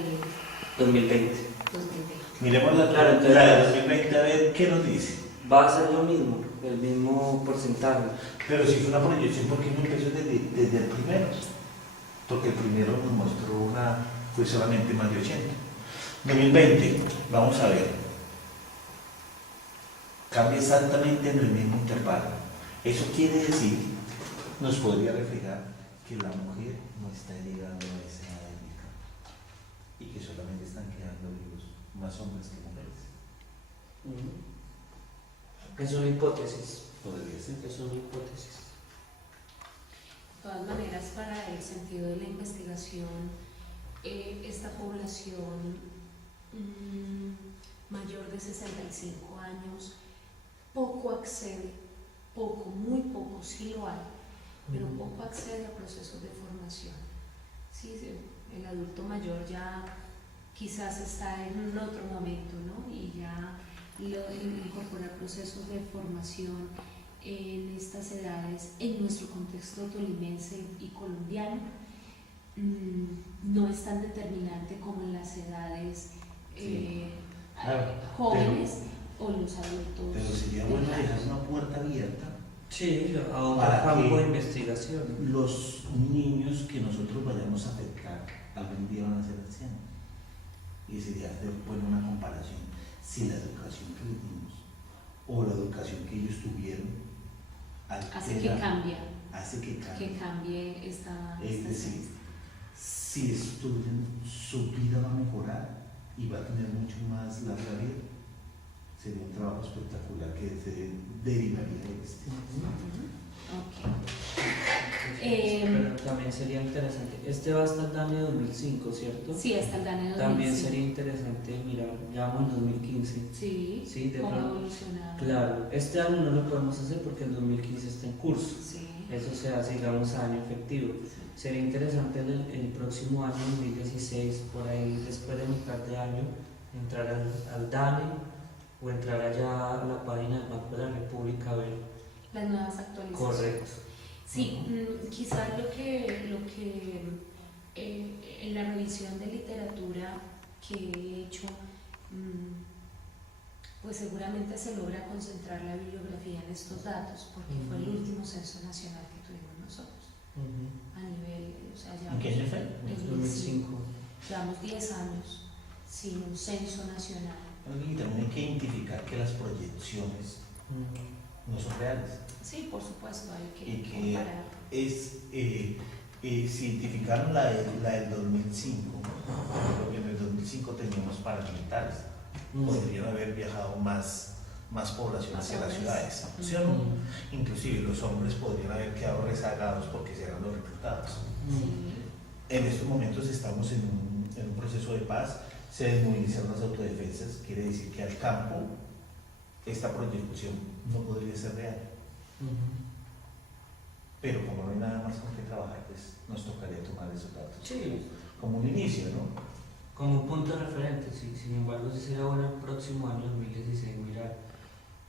2020. 2020. Miremos la de 2020 a ver qué nos dice. Va a ser lo mismo, el mismo porcentaje. Pero si fue una proyección, ¿por qué no empezó desde el primero? Porque el primero nos mostró fue solamente más de 80. 2020, vamos a ver. cambia exactamente en el mismo intervalo. Eso quiere decir, nos podría reflejar que la mujer no está llegando a esa edad del campo y que solamente están quedando vivos más hombres que mujeres. Es una hipótesis. Podría ser. Es una hipótesis. De todas maneras, para el sentido de la investigación, esta población mayor de 65 años poco accede, muy poco, sí lo hay, pero poco accede a procesos de formación. Sí, el adulto mayor ya quizás está en otro momento, ¿no? Y ya incorporar procesos de formación en estas edades, en nuestro contexto tolimense y colombiano, no es tan determinante como en las edades Claro, jóvenes o los adultos. Pero sería bueno dejar una puerta abierta Sí, a otro para campo que de investigación. los niños que nosotros vayamos a acercar algún día van a ser ancianos. Y sería hacer una comparación si la educación que les dimos o la educación que ellos tuvieron Hace que cambie esta Es decir, estadística. si estudian, su vida va a mejorar y va a tener mucho más larga vida. Sería un trabajo espectacular que se derivaría de este. Ok. Pero también sería interesante. Este va hasta el DANE 2005, ¿cierto? Sí, hasta el DANE 2005. También sería interesante mirar, ya vamos en 2015. Sí, de cómo pronto. evolucionar. Claro, este año no lo podemos hacer porque el 2015 está en curso. Sí. Eso se hace, digamos, a año efectivo. Sería interesante el próximo año, 2016, por ahí, después de mitad de año, entrar al DANE o entrar allá a la página del Banco de la República a ver. Las nuevas actualizaciones. Correcto. Sí, quizás lo que en la revisión de literatura que he hecho, pues seguramente se logra concentrar la bibliografía en estos datos, porque fue el último censo nacional que tuvimos nosotros a nivel, o sea, ¿En qué año fue? En 2005. llevamos 10 años sin un censo nacional. Y también hay que identificar que las proyecciones no son reales. Sí, por supuesto, hay Y que que comparar. si identificaron la del 2005, porque en el 2005 teníamos paramilitares, podrían haber viajado más población hacia las ciudades, ¿sí o no? Inclusive los hombres podrían haber quedado rezagados porque serán los reclutados. En estos momentos estamos en un proceso de paz, se desmovilizaron las autodefensas, quiere decir que al campo esta proyección no podría ser real. Pero como no hay nada más con que trabajar, pues nos tocaría tomar esos datos como un inicio, ¿no? Como un punto de referente, sí. Sin embargo, sí sería bueno el próximo año 2016 mirar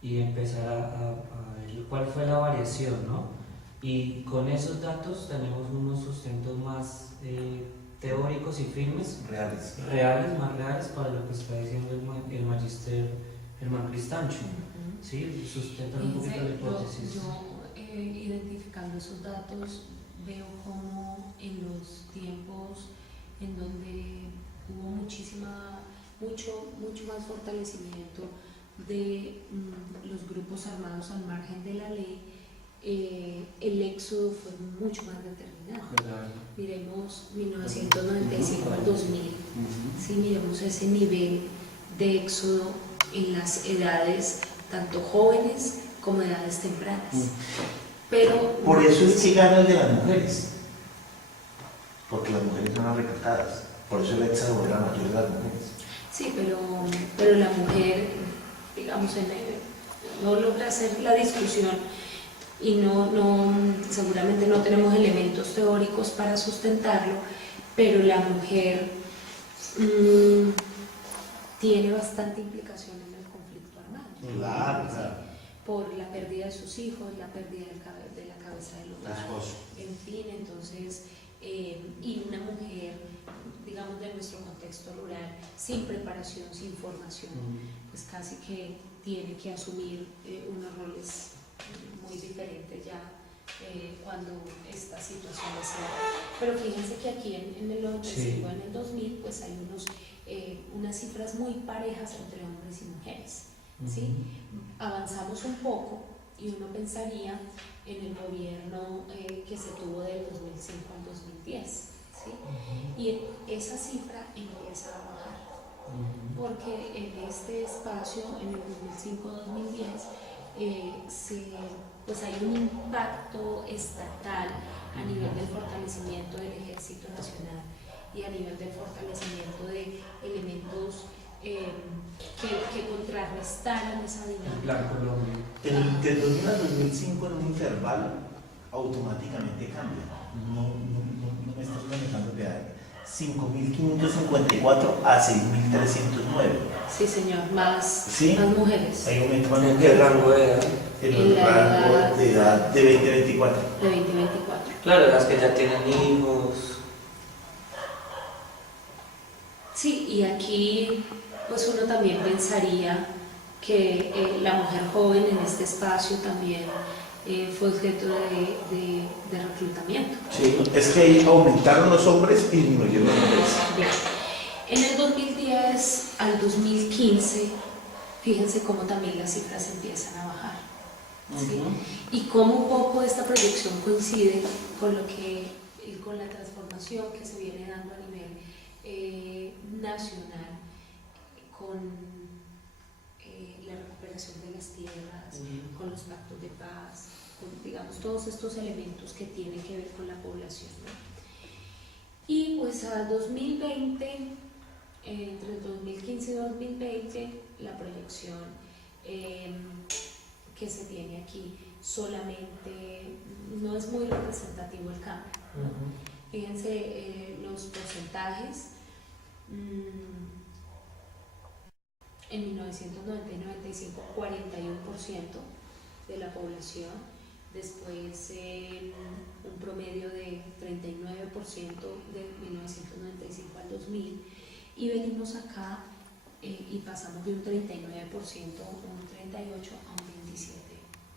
y empezar a ver cuál fue la variación, ¿no? Y con esos datos tenemos unos sustentos más teóricos y firmes, más reales para lo que está diciendo el magíster Germán Cristancho. Sí, sustentan un poquito la hipótesis. Yo identificando esos datos veo como en los tiempos en donde hubo mucho más fortalecimiento de los grupos armados al margen de la ley, el éxodo fue mucho más determinado. Claro. Miremos 1995 al 2000, sí, miremos ese nivel de éxodo en las edades tanto jóvenes como edades tempranas. Pero por eso es que gana el de las mujeres, porque las mujeres son las reclutadas, por eso el éxodo era mayor de las mujeres. Sí, pero la mujer, digamos, no logra hacer la discusión y seguramente no tenemos elementos teóricos para sustentarlo, pero la mujer tiene bastante implicación en el conflicto armado. Claro. Por la pérdida de sus hijos, la pérdida de la cabeza del hogar, en fin, entonces, y una mujer, digamos, de nuestro contexto rural, sin preparación, sin formación, pues casi que tiene que asumir unos roles muy diferentes ya cuando esta situación se da. Pero fíjense que aquí en el 95, en el 2000, pues hay unas cifras muy parejas entre hombres y mujeres. ¿sí? Avanzamos un poco y uno pensaría en el gobierno que se tuvo del 2005 al 2010, ¿sí? Y esa cifra empieza a bajar, porque en este espacio, en el 2005-2010, pues hay un impacto estatal a nivel del fortalecimiento del Ejército Nacional y a nivel del fortalecimiento de elementos que contrarrestaran esa dinámica. Plan Colombia. Del 2000 al 2005 en un intervalo automáticamente cambia. No me estás manejando de ahí. 5.554 a 6.309. Sí, señor, más, ¿Sí? más mujeres Hay un aumento más ¿En qué rango de edad? en En el la rango edad de edad de 2024. de 2024. Claro, las que ya tienen hijos. Sí, y aquí pues uno también pensaría que la mujer joven en este espacio también fue objeto de reclutamiento. Sí, es que ahí aumentaron los hombres y disminuyeron las mujeres. Bien. En el 2010 al 2015, fíjense cómo también las cifras empiezan a bajar, ¿sí? Y cómo un poco esta proyección coincide con con la transformación que se viene dando a nivel nacional, con la recuperación de las tierras, con los pactos de paz, con, digamos, todos estos elementos que tienen que ver con la población, ¿no? Y pues a 2020, entre 2015 y 2020, la proyección que se tiene aquí solamente no es muy representativo el cambio, ¿no? Fíjense los porcentajes. En 1990 y 95, 41% de la población, después un promedio de 39% de 1995 al 2000, y venimos acá y pasamos de un 39%, un 38% a un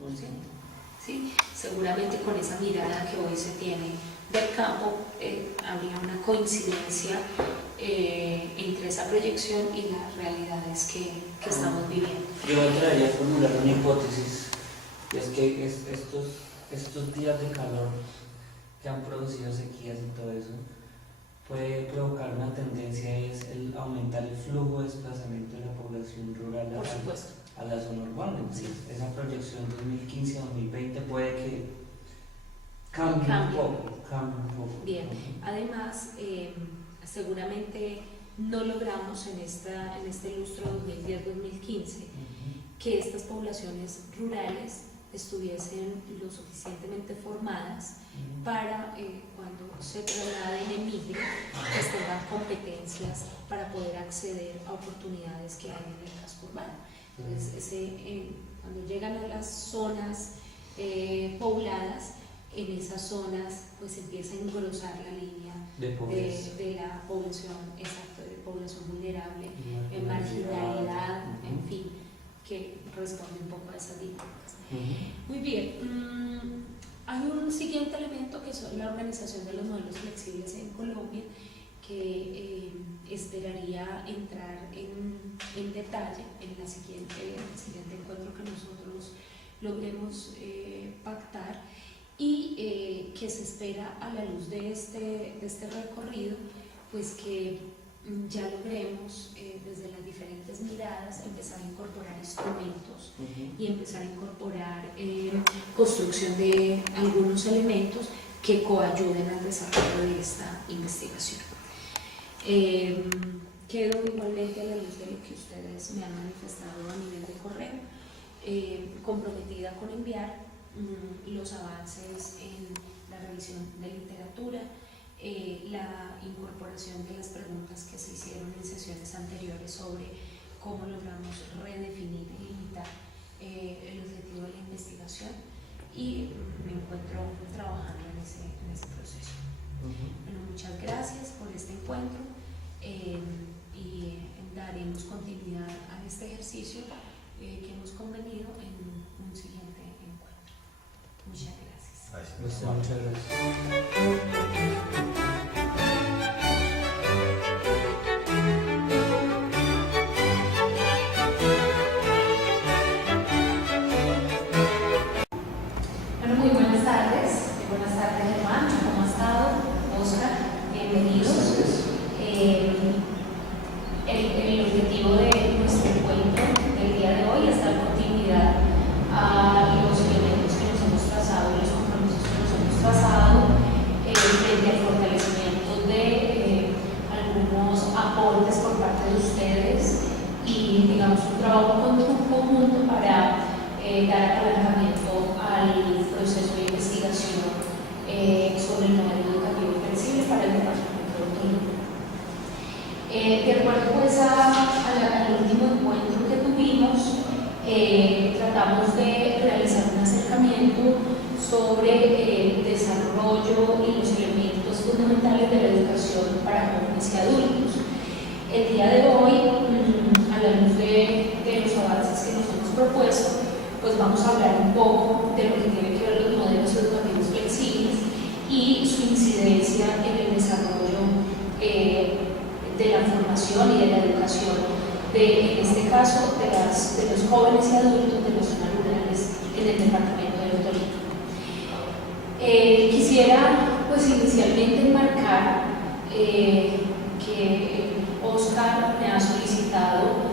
27%. ¿Sí? Seguramente con esa mirada que hoy se tiene del campo habría una coincidencia entre esa proyección y las realidades que estamos viviendo. Yo me atrevería a formular una hipótesis, y es que estos días de calor que han producido sequías y todo eso puede provocar una tendencia, es el aumentar el flujo de desplazamiento de la población rural Por supuesto. a la zona urbana. Sí. Esa proyección 2015-2020 puede que cambie un poco. Bien, además, seguramente no logramos en este lustro 2010-2015 que estas poblaciones rurales estuviesen lo suficientemente formadas para cuando se trasladen en migre, pues tengan competencias para poder acceder a oportunidades que hay en el casco urbano. Entonces, cuando llegan a las zonas pobladas, en esas zonas pues empieza a engrosar la línea de la población, exacto, de población vulnerable, en marginalidad, en fin, que responde un poco a esas dinámicas. Muy bien, hay un siguiente elemento que es la organización de los modelos flexibles en Colombia, que esperaría entrar en detalle en el siguiente encuentro que nosotros logremos pactar, y que se espera a la luz de este recorrido, pues que ya logremos desde las diferentes miradas empezar a incorporar instrumentos y empezar a incorporar construcción de algunos elementos que coayuden al desarrollo de esta investigación. Quedo igualmente a la luz de lo que ustedes me han manifestado a nivel de correo, comprometida con enviar los avances en la revisión de literatura, la incorporación de las preguntas que se hicieron en sesiones anteriores sobre cómo logramos redefinir y limitar el objetivo de la investigación, y me encuentro trabajando en ese proceso. Bueno, muchas gracias por este encuentro y daremos continuidad a este ejercicio que hemos convenido en un siguiente encuentro. Muchas gracias. Muchas gracias. sobre el desarrollo y los elementos fundamentales de la educación para jóvenes y adultos. El día de hoy, a la luz de los avances que nos hemos propuesto, pues vamos a hablar un poco de lo que tiene que ver los modelos educativos flexibles y su incidencia en el desarrollo de la formación y de la educación, en este caso, de los jóvenes y adultos de las zonas rurales en el departamento del Tolima. Quisiera, pues, inicialmente enmarcar que Oscar me ha solicitado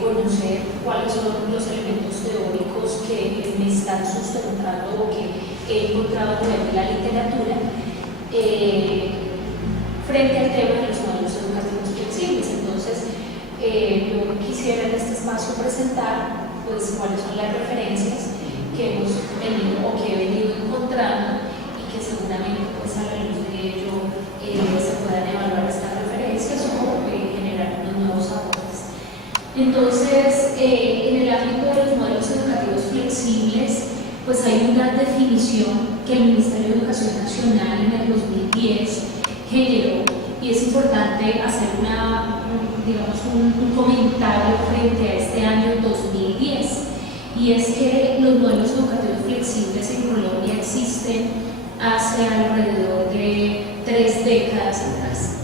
conocer cuáles son los elementos teóricos que me están sustentando o que he encontrado a través de la literatura frente al tema de los modelos educativos flexibles. Entonces, yo quisiera en este espacio presentar, pues, cuáles son las referencias que hemos venido o que he venido encontrando y que seguramente, pues, a la luz de ello se puedan evaluar estas referencias o generar unos nuevos aportes. Entonces, en el ámbito de los modelos educativos flexibles, pues hay una definición que el Ministerio de Educación Nacional en el 2010 generó, y es importante hacer un comentario frente a este año 2010, y es que los modelos educativos flexibles en Colombia existen hace alrededor de 3 décadas atrás.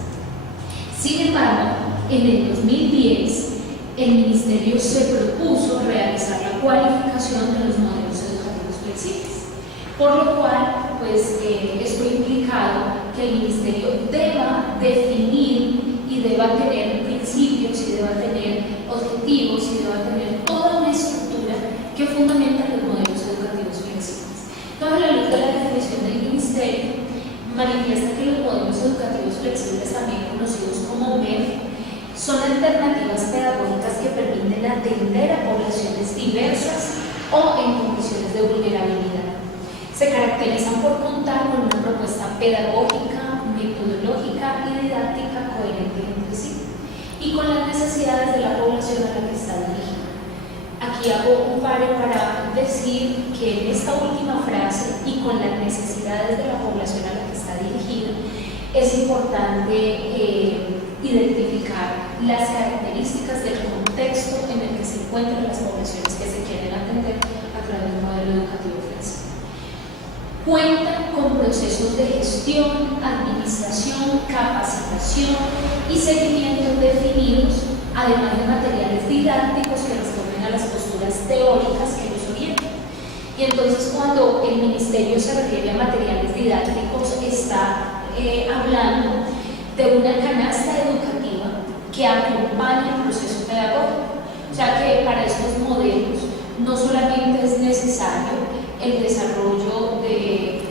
Sin embargo, en el 2010 el Ministerio se propuso realizar la cualificación de los modelos educativos flexibles, por lo cual, pues, esto ha implicado que el Ministerio deba definir y deba tener principios y deba tener objetivos y deba tener toda una estructura que fundamenta los modelos educativos flexibles. Entonces, la luz de la definición del Ministerio manifiesta que los modelos educativos flexibles, también conocidos como MEF, son alternativas pedagógicas que permiten atender a poblaciones diversas o en condiciones de vulnerabilidad. Se caracterizan por contar con una propuesta pedagógica, metodológica y didáctica coherente entre sí y con las necesidades de la población a la que está dirigida. Aquí hago un pare para decir que en esta última frase, y con las necesidades de la población a la que está dirigida, es importante identificar las características del contexto en el que se encuentran las poblaciones que se quieren atender a través de un modelo educativo flexible. Cuentan con procesos de gestión, administración, capacitación y seguimiento definidos, además de materiales didácticos que responden a las posturas teóricas que los orientan. Y entonces, cuando el Ministerio se refiere a materiales didácticos, está hablando de una canasta educativa que acompaña el proceso pedagógico. O sea que para estos modelos no solamente es necesario el desarrollo de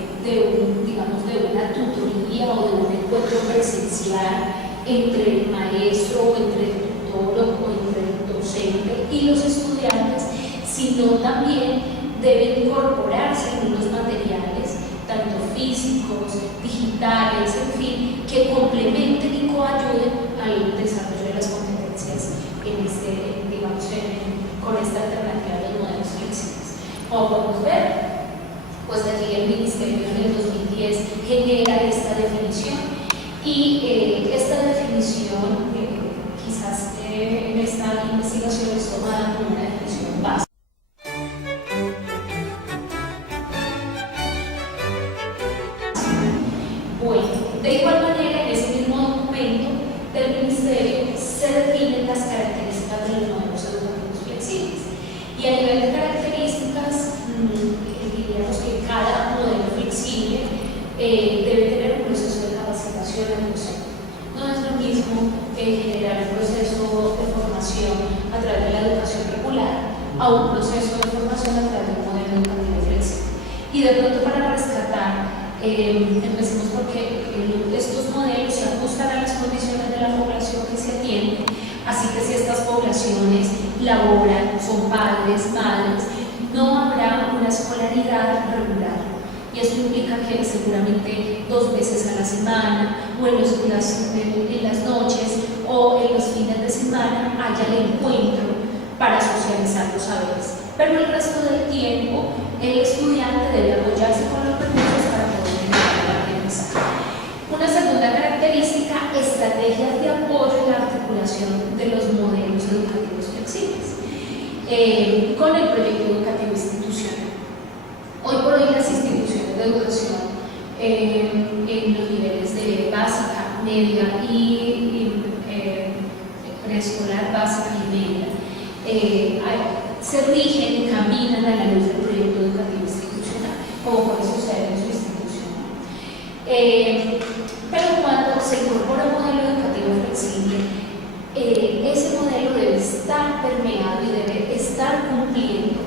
una tutoría o de un encuentro presencial entre el maestro o entre el tutor o entre el docente y los estudiantes, sino también deben incorporarse algunos materiales, tanto físicos, digitales, en fin, que complementen y coayuden al desarrollo de las competencias con esta alternativa de los modelos flexibles. Como podemos ver, pues allí el Ministerio en el 2010 genera esta definición, y esta definición quizás en esta investigación es tomada como una definición básica. Bueno, de igual manera, en ese mismo documento del Ministerio se definen las características de los modelos educativos flexibles, y a nivel de características, diríamos que cada modelo flexible debe tener un proceso de capacitación del docente. No es lo mismo generar un proceso de formación a través de la educación regular a un proceso de formación a través de un modelo educativo flexible. Y de pronto, para rescatar, empecemos porque estos modelos se ajustan a las condiciones de la población que se atiende, así que si estas poblaciones laboran, son padres, madres, no habrá una escolaridad regular, y eso implica que seguramente 2 veces a la semana o en las noches o en los fines de semana haya el encuentro para socializar los saberes, pero el resto del tiempo el estudiante debe apoyarse con el proyecto educativo institucional. Hoy por hoy las instituciones de educación en los niveles de básica, media y preescolar, básica y media se rigen y caminan a la luz del proyecto educativo institucional, como puede suceder en su institución. Pero cuando se incorpora un modelo educativo flexible, ese modelo debe estar permeado y debe estar cumpliendo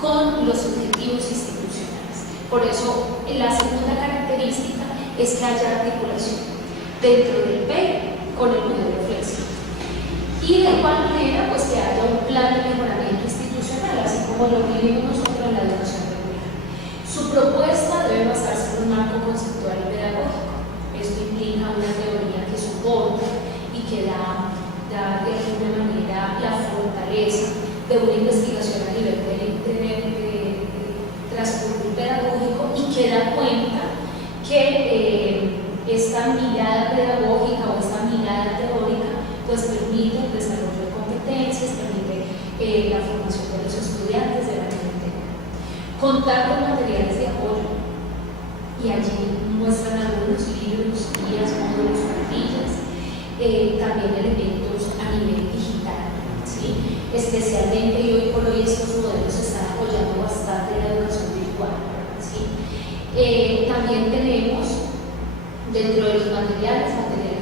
con los objetivos institucionales. Por eso, la segunda característica es que haya articulación dentro del PEI con el modelo flexible. Y de igual manera, pues que haya un plan de mejoramiento institucional, así como lo vivimos nosotros en la educación regular. Su propuesta debe basarse en un marco conceptual y pedagógico. Esto implica una teoría que soporta y que da de alguna manera la fortaleza de una investigación a nivel de transporte pedagógico y que da cuenta que esta mirada pedagógica o esta mirada teórica pues permite el desarrollo de competencias, permite la formación de los estudiantes de manera integral. Contar con materiales de apoyo, y allí muestran algunos libros, guías, módulos, plantillas, también elementos a nivel digital, ¿sí? Especialmente y hoy por hoy estos modelos están apoyando bastante la educación virtual, ¿sí? También tenemos dentro de los materiales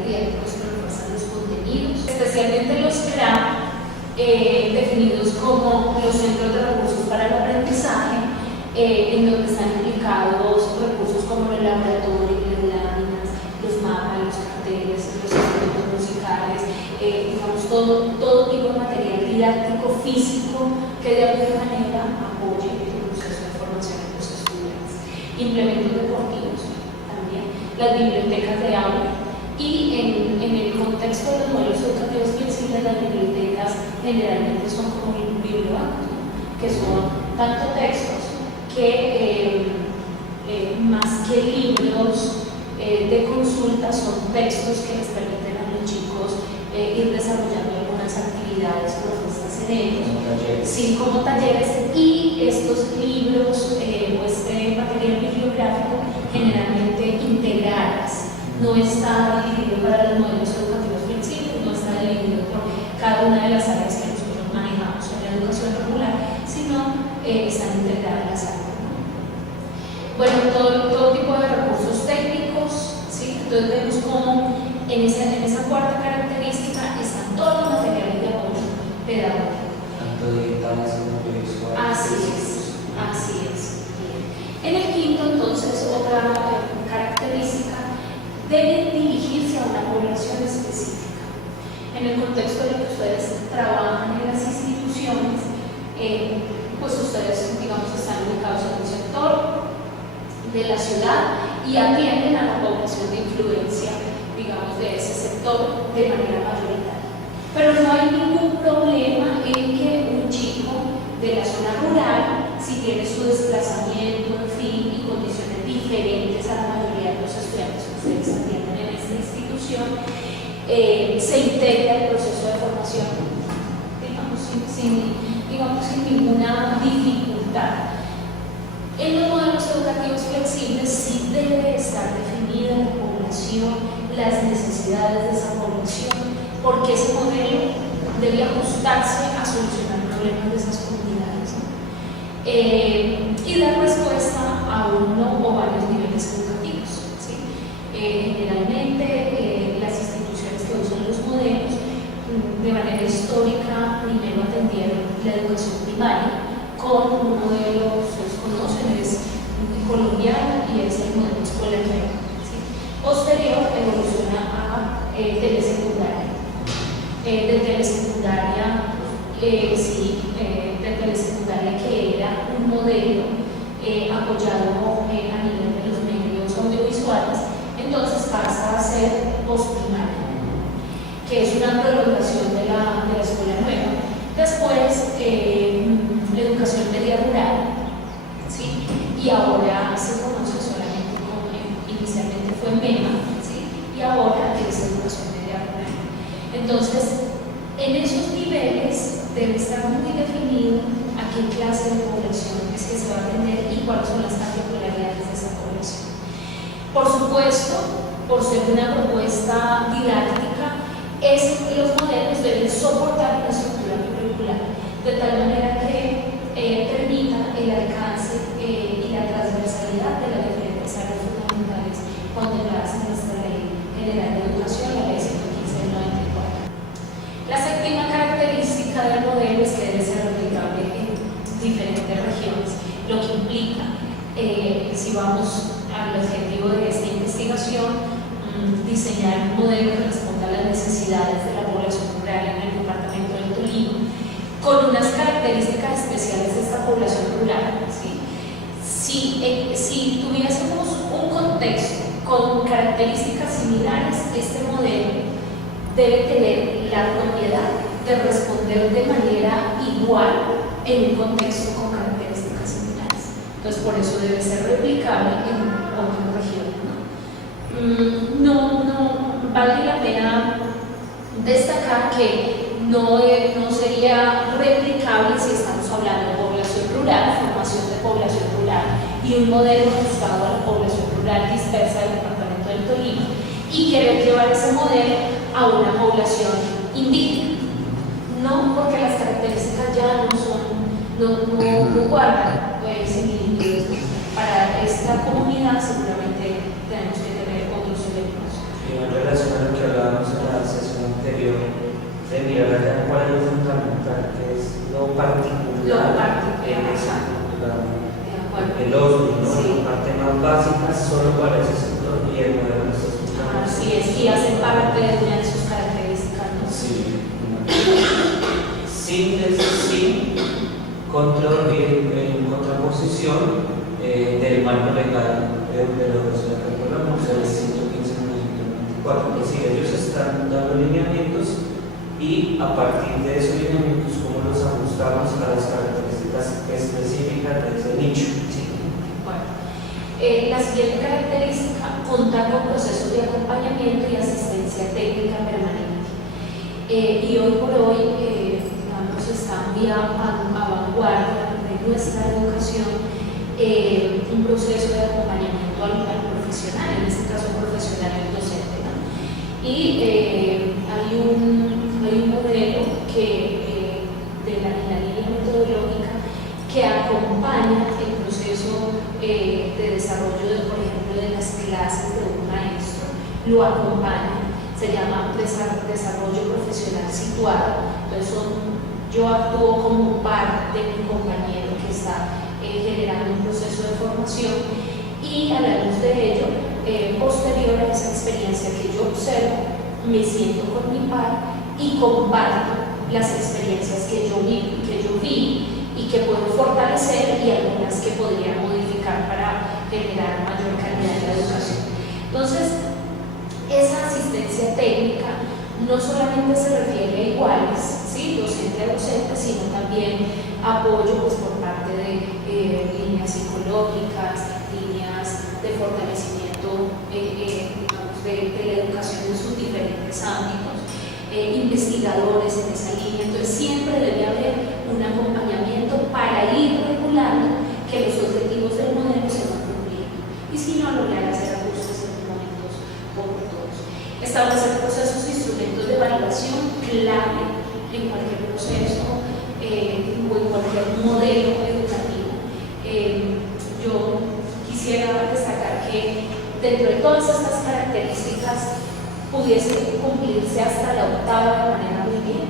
didácticos que refuerzan los contenidos, especialmente los CRA, definidos como los centros de recursos para el aprendizaje, en donde están implicados recursos como el laboratorio, las láminas, los mapas, los carteles, los instrumentos musicales, digamos todo tipo de material didáctico físico que de alguna manera apoye el proceso de formación de los estudiantes. Implementos deportivos también, las bibliotecas de aula, y en el contexto de los modelos educativos flexibles, las bibliotecas generalmente son como bibliobancos, ¿no? Que son tanto textos que más que libros de consulta son textos que les permiten a los chicos ir desarrollando algunas actividades propuestas en ellos, sí, como talleres, y estos libros o este material bibliográfico generalmente integrales, no está dividido para los modelos educativos flexibles, no está dividido por cada una de las áreas que nosotros manejamos en la educación regular, sino están integradas las áreas. Bueno, todo tipo de recursos técnicos, ¿sí? Entonces vemos cómo en esa cuarta característica están todos los materiales de apoyo pedagógico. Tanto digitales como visuales. Así es. En el quinto, entonces, otra característica, deben dirigirse a una población específica. En el contexto de lo que ustedes trabajan en las instituciones, pues ustedes, digamos, están ubicados en un sector de la ciudad y atienden a la población de influencia, digamos, de ese sector de manera mayoritaria. Pero no hay ningún problema en que un chico de la zona rural, si tiene su desplazamiento, en fin, y condiciones diferentes a la mayoría de los estudiantes que ustedes atienden en esta institución, se integra el proceso de formación, digamos, sin ninguna dificultad. En los modelos educativos flexibles sí debe estar definida la población, las necesidades de esa población, porque ese modelo debe ajustarse a solucionar problemas de esas comunidades, ¿no? Y dar respuesta a uno o varios niveles educativos, ¿sí? Generalmente las instituciones que usan los modelos de manera histórica primero atendieron la educación primaria con un modelo, ustedes conocen, es colombiano y es el modelo escuela nueva, ¿sí? Posterior evoluciona a telesecundaria. De telesecundaria, de telesecundaria que era un modelo apoyado a nivel de los medios audiovisuales, entonces pasa a ser postprimaria, que es una prolongación de la escuela nueva. Después, educación media rural, ¿sí? Y ahora se conoce solamente como, inicialmente fue MEMA, ¿sí? Y ahora es educación media rural. Entonces, en esos niveles debe estar muy definido qué clase de población es que se va a atender y cuáles son las particularidades de esa población. Por supuesto, por ser una propuesta didáctica, los modelos deben soportar una estructura curricular de tal manera que permita el alcance y la transversalidad de las diferentes áreas fundamentales contempladas en nuestra Ley General de Educación, la Ley 115 del 94. La séptima característica del modelo es que debe ser replicable en diferentes regiones, lo que implica, si vamos al objetivo de esta investigación, diseñar un modelo que responda a las necesidades de la población rural en el departamento del Tolima, con unas características especiales de esta población rural. ¿Sí? Si tuviésemos un contexto con características similares, este modelo debe tener la propiedad de responder de manera igual en un contexto con características similares. Entonces, por eso debe ser replicable en otras regiones. No vale la pena destacar que no sería replicable si estamos hablando de población rural, formación de población rural y un modelo ajustado a la población rural dispersa del departamento del Tolima y querer llevar ese modelo a una población indígena. No, porque las características ya no guardan similitudes. Para esta comunidad seguramente tenemos que tener otros elementos. Y en relación a lo que hablábamos en la sesión anterior, de mirar allá cuál es lo fundamental, que es lo particular en esa cultura, el OSNI, ¿no? Sí. La parte más básica solo para ese sector y el modelo de estos culturales. Así es, y hacen parte de una de sus características, ¿no? Sí. Sin control en contraposición del marco legal de la educación que recordamos, el 115 1994. Pues sí, ellos están dando lineamientos y a partir de esos lineamientos, cómo los ajustamos a las características específicas de ese nicho. Sí. Bueno, la siguiente característica, contar con procesos de acompañamiento y asistencia técnica permanente. Y hoy por hoy, digamos, está muy a vanguardia de nuestra educación un proceso de acompañamiento al profesional, en este caso profesional el docente, ¿no? Y hay un modelo que en la línea metodológica que acompaña el proceso de desarrollo, por ejemplo, de las clases de un maestro, lo acompaña, se llama desarrollo profesional situado. Entonces yo actúo como parte de mi compañero que está generando un proceso de formación y a la luz de ello, posterior a esa experiencia que yo observo, me siento con mi par y comparto las experiencias que yo vi y que puedo fortalecer y algunas que podría modificar para generar mayor calidad de la educación. Entonces, esa asistencia técnica no solamente se refiere a iguales, ¿sí? Docente a docente, sino también apoyo pues, por parte de líneas psicológicas, líneas de fortalecimiento digamos, de la educación en sus diferentes ámbitos, investigadores en esa línea. Entonces siempre debe haber un acompañamiento para ir regulando que los objetivos del modelo se van cumpliendo y si no lograr hacer ajustes en momentos oportunos. Establecer procesos e instrumentos de validación clave en cualquier proceso o en cualquier modelo educativo. Yo quisiera destacar que dentro de todas estas características pudiese cumplirse hasta la octava de manera muy bien,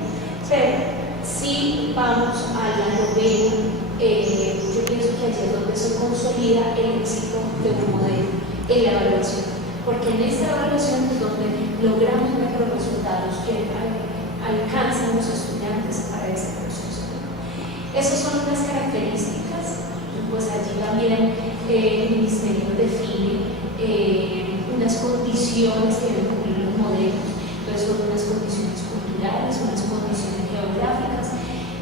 pero si vamos a la novena, yo pienso que allí es donde se consolida el éxito de un modelo en la evaluación, porque en esta evaluación es donde logramos ver los resultados que alcanzan los estudiantes para ese proceso. Esas son unas características, pues allí también el Ministerio define unas condiciones que deben cumplir los modelos. Entonces son unas condiciones culturales, unas condiciones geográficas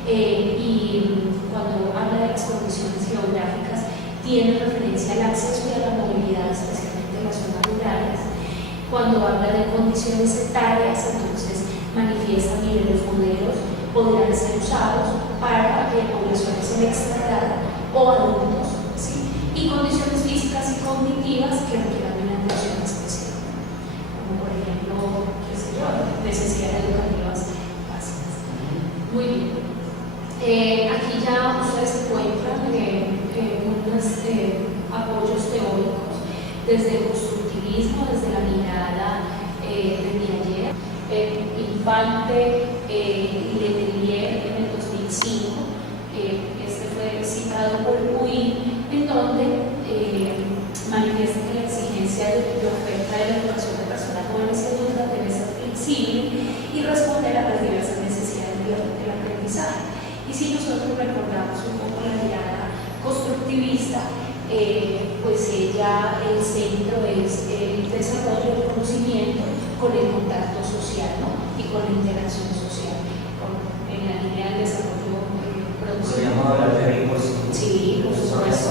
y cuando habla de las condiciones geográficas tiene referencia al acceso y a la movilidad, especialmente en las zonas rurales. Cuando habla de condiciones etarias, entonces manifiesta niveles modelos podrán ser usados para poblaciones en extraedad o adultos, ¿sí? Y condiciones físicas y cognitivas que requieran una atención especial, como por ejemplo, qué sé yo, necesidades educativas básicas. Muy bien. Aquí ya ustedes encuentran unos apoyos teóricos desde el constructivismo, desde la mirada de Piaget, Infante y Letelier en el 2005. Este fue citado por Puig, en donde manifiesta que la exigencia de oferta de la educación de personas jóvenes y adultas debe ser flexible y responder a las diversas necesidades del aprendizaje. Y si nosotros recordamos un poco la mirada constructivista, pues ella, el centro es el desarrollo del conocimiento con el contacto social, ¿no? Y con la interacción social, en la línea del desarrollo productivo. ¿Podríamos hablar de recursos? Sí, por supuesto.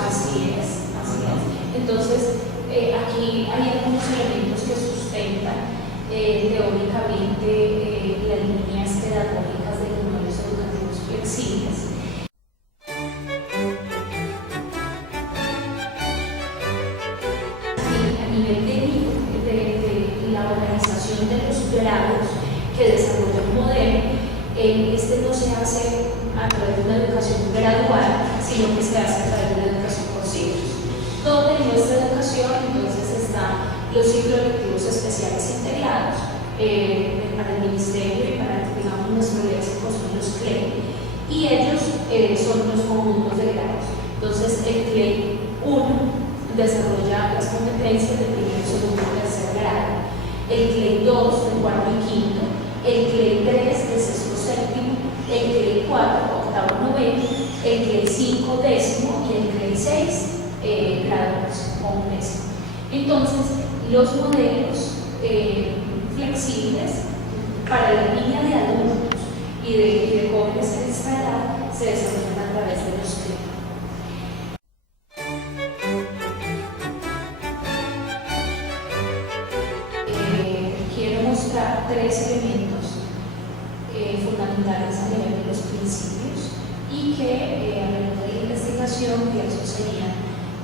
Así es, así es. Entonces, aquí hay algunos elementos que sustentan teóricamente las líneas pedagógicas de los modelos educativos flexibles. A nivel de la organización de los grados que desarrolla el modelo, este no se hace a través de una educación gradual, sino que se hace a través de una educación por ciclos, donde en nuestra educación entonces están los ciclos lectivos especiales integrados para el ministerio y para, digamos, nuestro léxico son los CLE, y ellos son los conjuntos de grados. Entonces el CLE 1 desarrolla las competencias de primero, segundo y tercer grado, el CLE 2 de cuarto y quinto, el CLE 3 de sexto séptimo, el CLE 4 octavo noveno, el CLE 5 décimo y el CLE 6 grado o décimo. Entonces los modelos flexibles para la línea de adultos y de jóvenes en esta edad se desarrollan a través de los CLE. Quiero mostrar tres elementos fundamentales a nivel de los principios y que a nivel de la investigación, que esos serían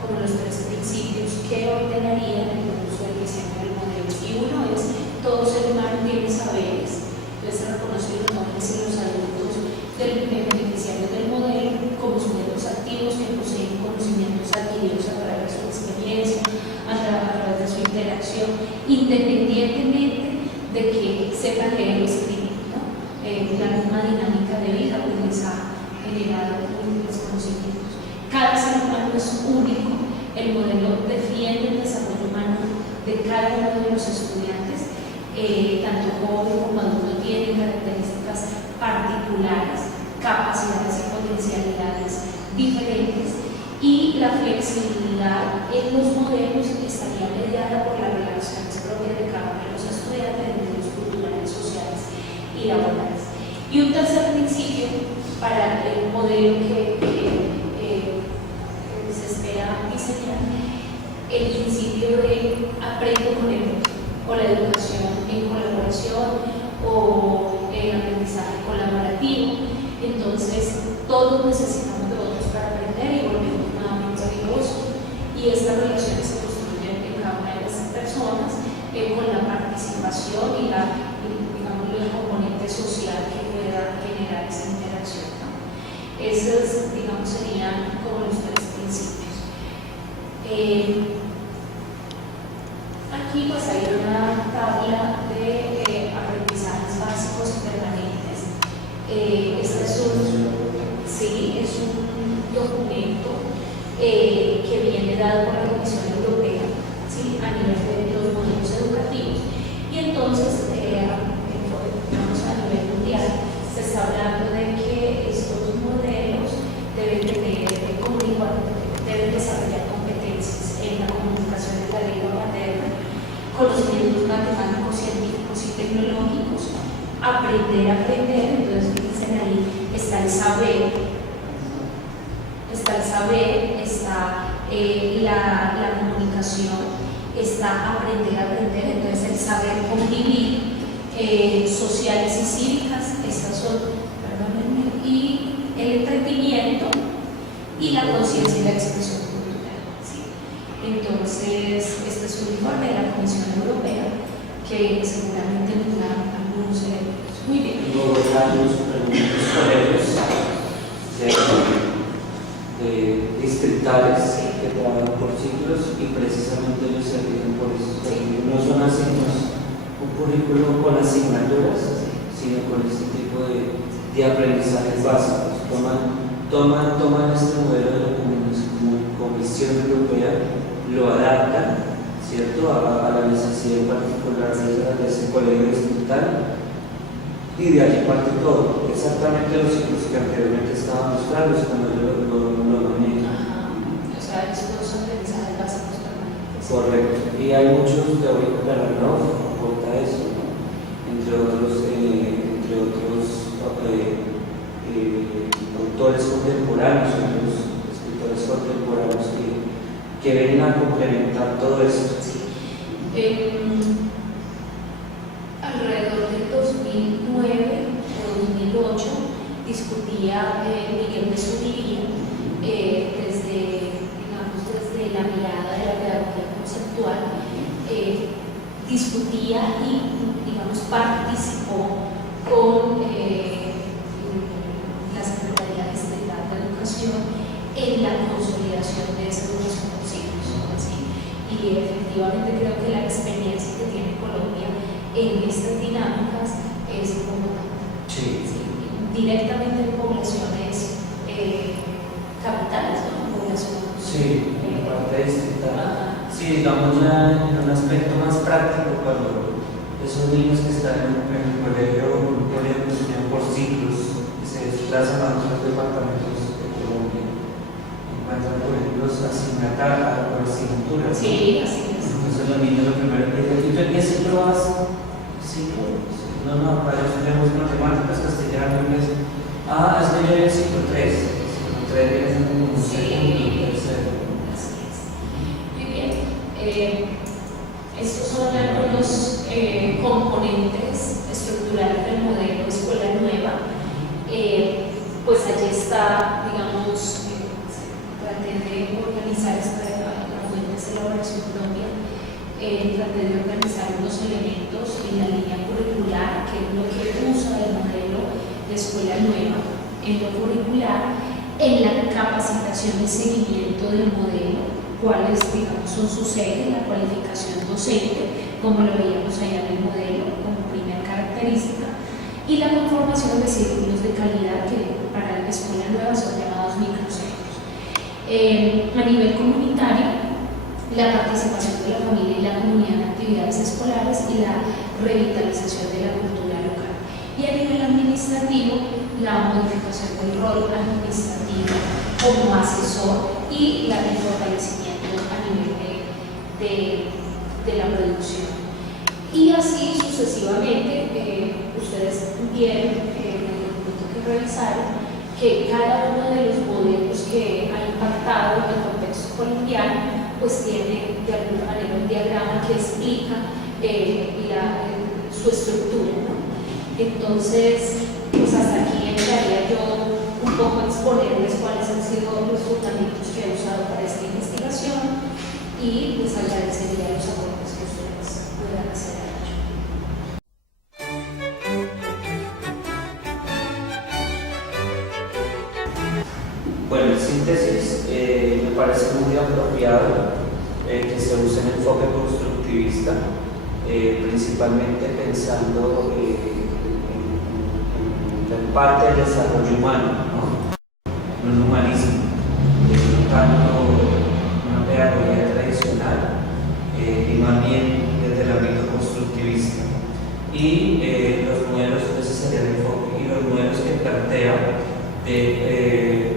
como los tres principios que ordenarían el uso del diseño del modelo. Y uno es: todo ser humano tiene saberes. Entonces se reconocen los jóvenes y los adultos beneficiarios del modelo como sujetos activos que poseen conocimientos adquiridos a través de su experiencia, a través de su interacción, independientemente de que sepan leer o escribir, ¿no? La misma dinámica de vida pues les ha generado los conocimientos. Cada ser humano es único. El modelo defiende el desarrollo humano de cada uno de los estudiantes, tanto joven como adulto tienen características particulares, capacidades y potencialidades diferentes, y la flexibilidad en los modelos estaría mediada por las relaciones propias de cada uno de los estudiantes en medios culturales, sociales y laborales. Y un tercer principio para el modelo que se espera diseñar, el principio de aprendo con el otro, o la educación en colaboración, o el aprendizaje colaborativo. Entonces, todos necesitamos de otros para aprender y volvemos nuevamente vigorosos. Y estas relaciones se construyen en cada una de las personas con la participación y digamos, el componente social que pueda generar esa interacción, ¿no? Esos, digamos, serían como los tres principios. Aquí pues hay una tabla de aprendizajes básicos y permanentes. Este es un documento que viene dado por la Comisión Europea, ¿sí? A nivel de los modelos educativos, y entonces digamos, a nivel mundial se está hablando de que estos modelos deben desarrollar competencias en la comunicación de la lengua materna, conocimientos matemáticos, científicos y tecnológicos, aprender a aprender. Entonces dicen ahí, está el saber, está la comunicación, está aprender a aprender. Entonces el saber convivir, sociales y cívicas, estas son, perdónenme, y el entretenimiento y la conciencia y la expresión cultural. ¿Sí? Entonces, este es un informe de la Comisión Europea que seguramente nos da algunos elementos. Muy bien. Luego están los colegios de distritales que trabajan por ciclos y precisamente ellos se rigen por eso. Sí. No son asignos un currículo con asignaturas, sino con este tipo de aprendizajes básicos. Toman este modelo de la Comisión Europea, lo adaptan, ¿cierto?, a la necesidad particular de ese colegio distrital, y de allí parte todo. Exactamente los ciclos que anteriormente estábamos claros cuando yo lo manejo. O sea, estos son aprendizajes básicos permanentes. Correcto. Y hay muchos teóricos de la NOF, aporta eso, ¿no? Entre otros autores contemporáneos, otros escritores contemporáneos que vienen a complementar todo esto. Sí. Alrededor del 2009 o 2008 discutía Miguel de Zubiría desde la mirada de la pedagogía conceptual, discutía y, digamos, participó con la Secretaría Distrital de Educación en la consolidación de esa educación por ciclos. ¿Sí? Y efectivamente creo que la experiencia que tiene Colombia en estas dinámicas es importante. Sí. ¿Sí? Directamente en poblaciones capitales, ¿no? Poblaciones. Sí, en la parte distrital. Sí, digamos ya en un aspecto más práctico, cuando esos niños que están en el colegio por ciclos y se desplazan a otros departamentos de Colombia, encuentran, por ejemplo, asignaturas. Sí, así es. Entonces los niños lo primero que dicen, ¿y tú en qué ciclo vas? ¿Ciclo? No, para eso tenemos matemáticas, castellano, inglés. Es que yo voy al ciclo 3. Ciclo 3 viene siendo como un segundo y tercero. Así es. Muy bien. Estos son algunos componentes estructurales del modelo Escuela Nueva. Pues allí está, digamos, traté de organizar la Fuentes de Elaboración Colombia, traté de organizar unos elementos en la línea curricular, que es lo que usa el modelo de Escuela Nueva, en lo curricular, en la capacitación y seguimiento del modelo, cuáles, digamos, son sus ejes, la cualificación docente, como lo veíamos allá en el modelo, como primera característica, y la conformación de círculos de calidad que para la Escuela Nueva son llamados microcentros. A nivel comunitario, la participación de la familia y la comunidad en actividades escolares y la revitalización de la cultura local. Y a nivel administrativo, la modificación del rol administrativo como asesor y el fortalecimiento a nivel de la producción. Y así sucesivamente, ustedes vieron en el documento que revisaron que cada uno de los modelos que ha impactado en el contexto colombiano pues tiene de alguna manera un diagrama que explica su estructura, ¿no? Entonces, pues hasta aquí entraría yo un poco a exponerles cuáles han sido los fundamentos que he usado para esta investigación y les agradecería los aportes que ustedes puedan hacer a ello. Bueno, en síntesis, me parece muy apropiado que se use un enfoque constructivista, principalmente pensando en la parte del desarrollo humano, ¿no? En un humanismo, no tanto una pedagogía tradicional, y más bien desde el ámbito constructivista. Y los modelos, ese sería el enfoque, y los modelos que plantea de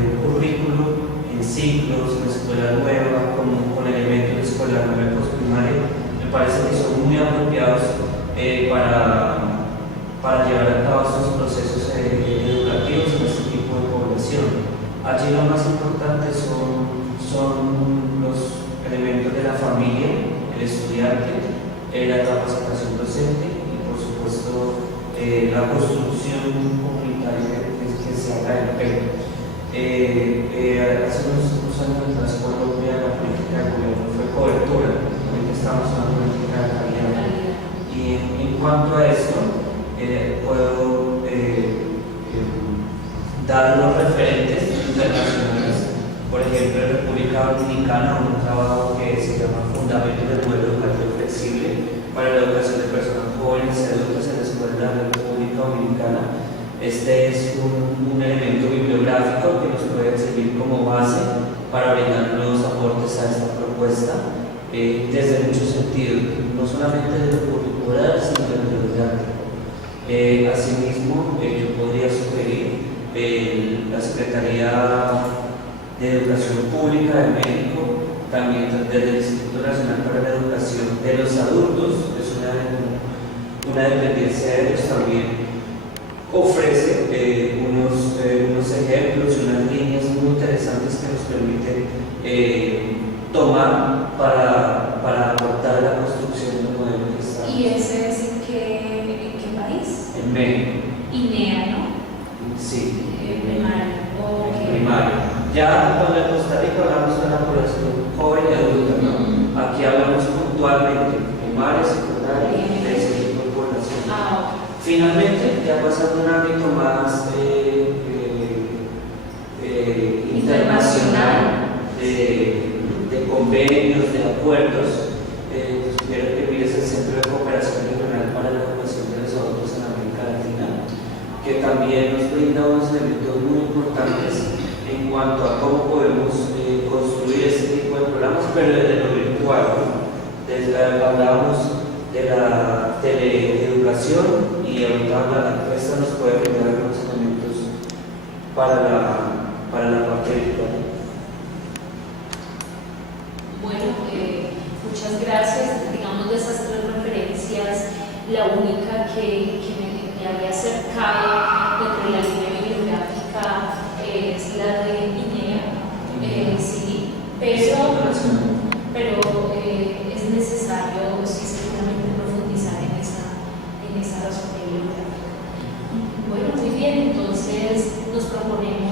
un currículo en ciclos, en escuela nueva, con elementos de escuela nueva postprimaria, me parece que son muy apropiados para llevar a cabo estos procesos educativos en este tipo de población. Allí lo más importante son los elementos de la familia, el estudiante, la capacitación docente y por supuesto la construcción comunitaria que se haga en Perú. Hace unos años atrás Colombia, la política de gobierno fue cobertura, ahorita estamos en una política de calidad. Y en cuanto a esto, puedo dar los referentes internacionales. Por ejemplo, en República Dominicana, un trabajo que se llama Fundamentos del Modelo Educativo Flexible para la Educación de Personas Jóvenes y Adultas en la Escuela de la República Dominicana. Este es un elemento bibliográfico que nos puede servir como base para brindar nuevos aportes a esta propuesta desde muchos sentidos, no solamente de lo curricular, sino de lo didáctico. Asimismo, yo podría sugerir la Secretaría de Educación Pública de México, también desde el Instituto Nacional para la Educación de los Adultos, es una dependencia de ellos, también ofrece unos ejemplos y unas líneas muy interesantes que nos permiten tomar para aportar la construcción del modelo que está. ¿Y ese es en qué país? En México. INEA, ¿no? Sí. Primaria. Okay. Primaria. Ya cuando en Costa Rica hablamos de la población joven y adulta, ¿no? Aquí hablamos puntualmente primaria, secundaria y de ese tipo de población. Finalmente, ya pasando a un ámbito más internacional, de convenios, de acuerdos, sugiero que mires el Centro de Cooperación Regional para la Educación de los Adultos en América Latina, que también nos brinda unos elementos muy importantes en cuanto a cómo podemos construir este tipo de programas, pero desde lo virtual, ¿no? Hablábamos de la teleeducación y ahorita la encuesta nos puede brindar algunos elementos para la parte virtual. Bueno, muchas gracias. Digamos, de esas tres referencias, la única que me había acercado dentro de la línea bibliográfica es la de INEA, sí, pero es necesario, sí, seguramente profundizar en esa razón bibliográfica. Bueno, muy bien, entonces nos proponemos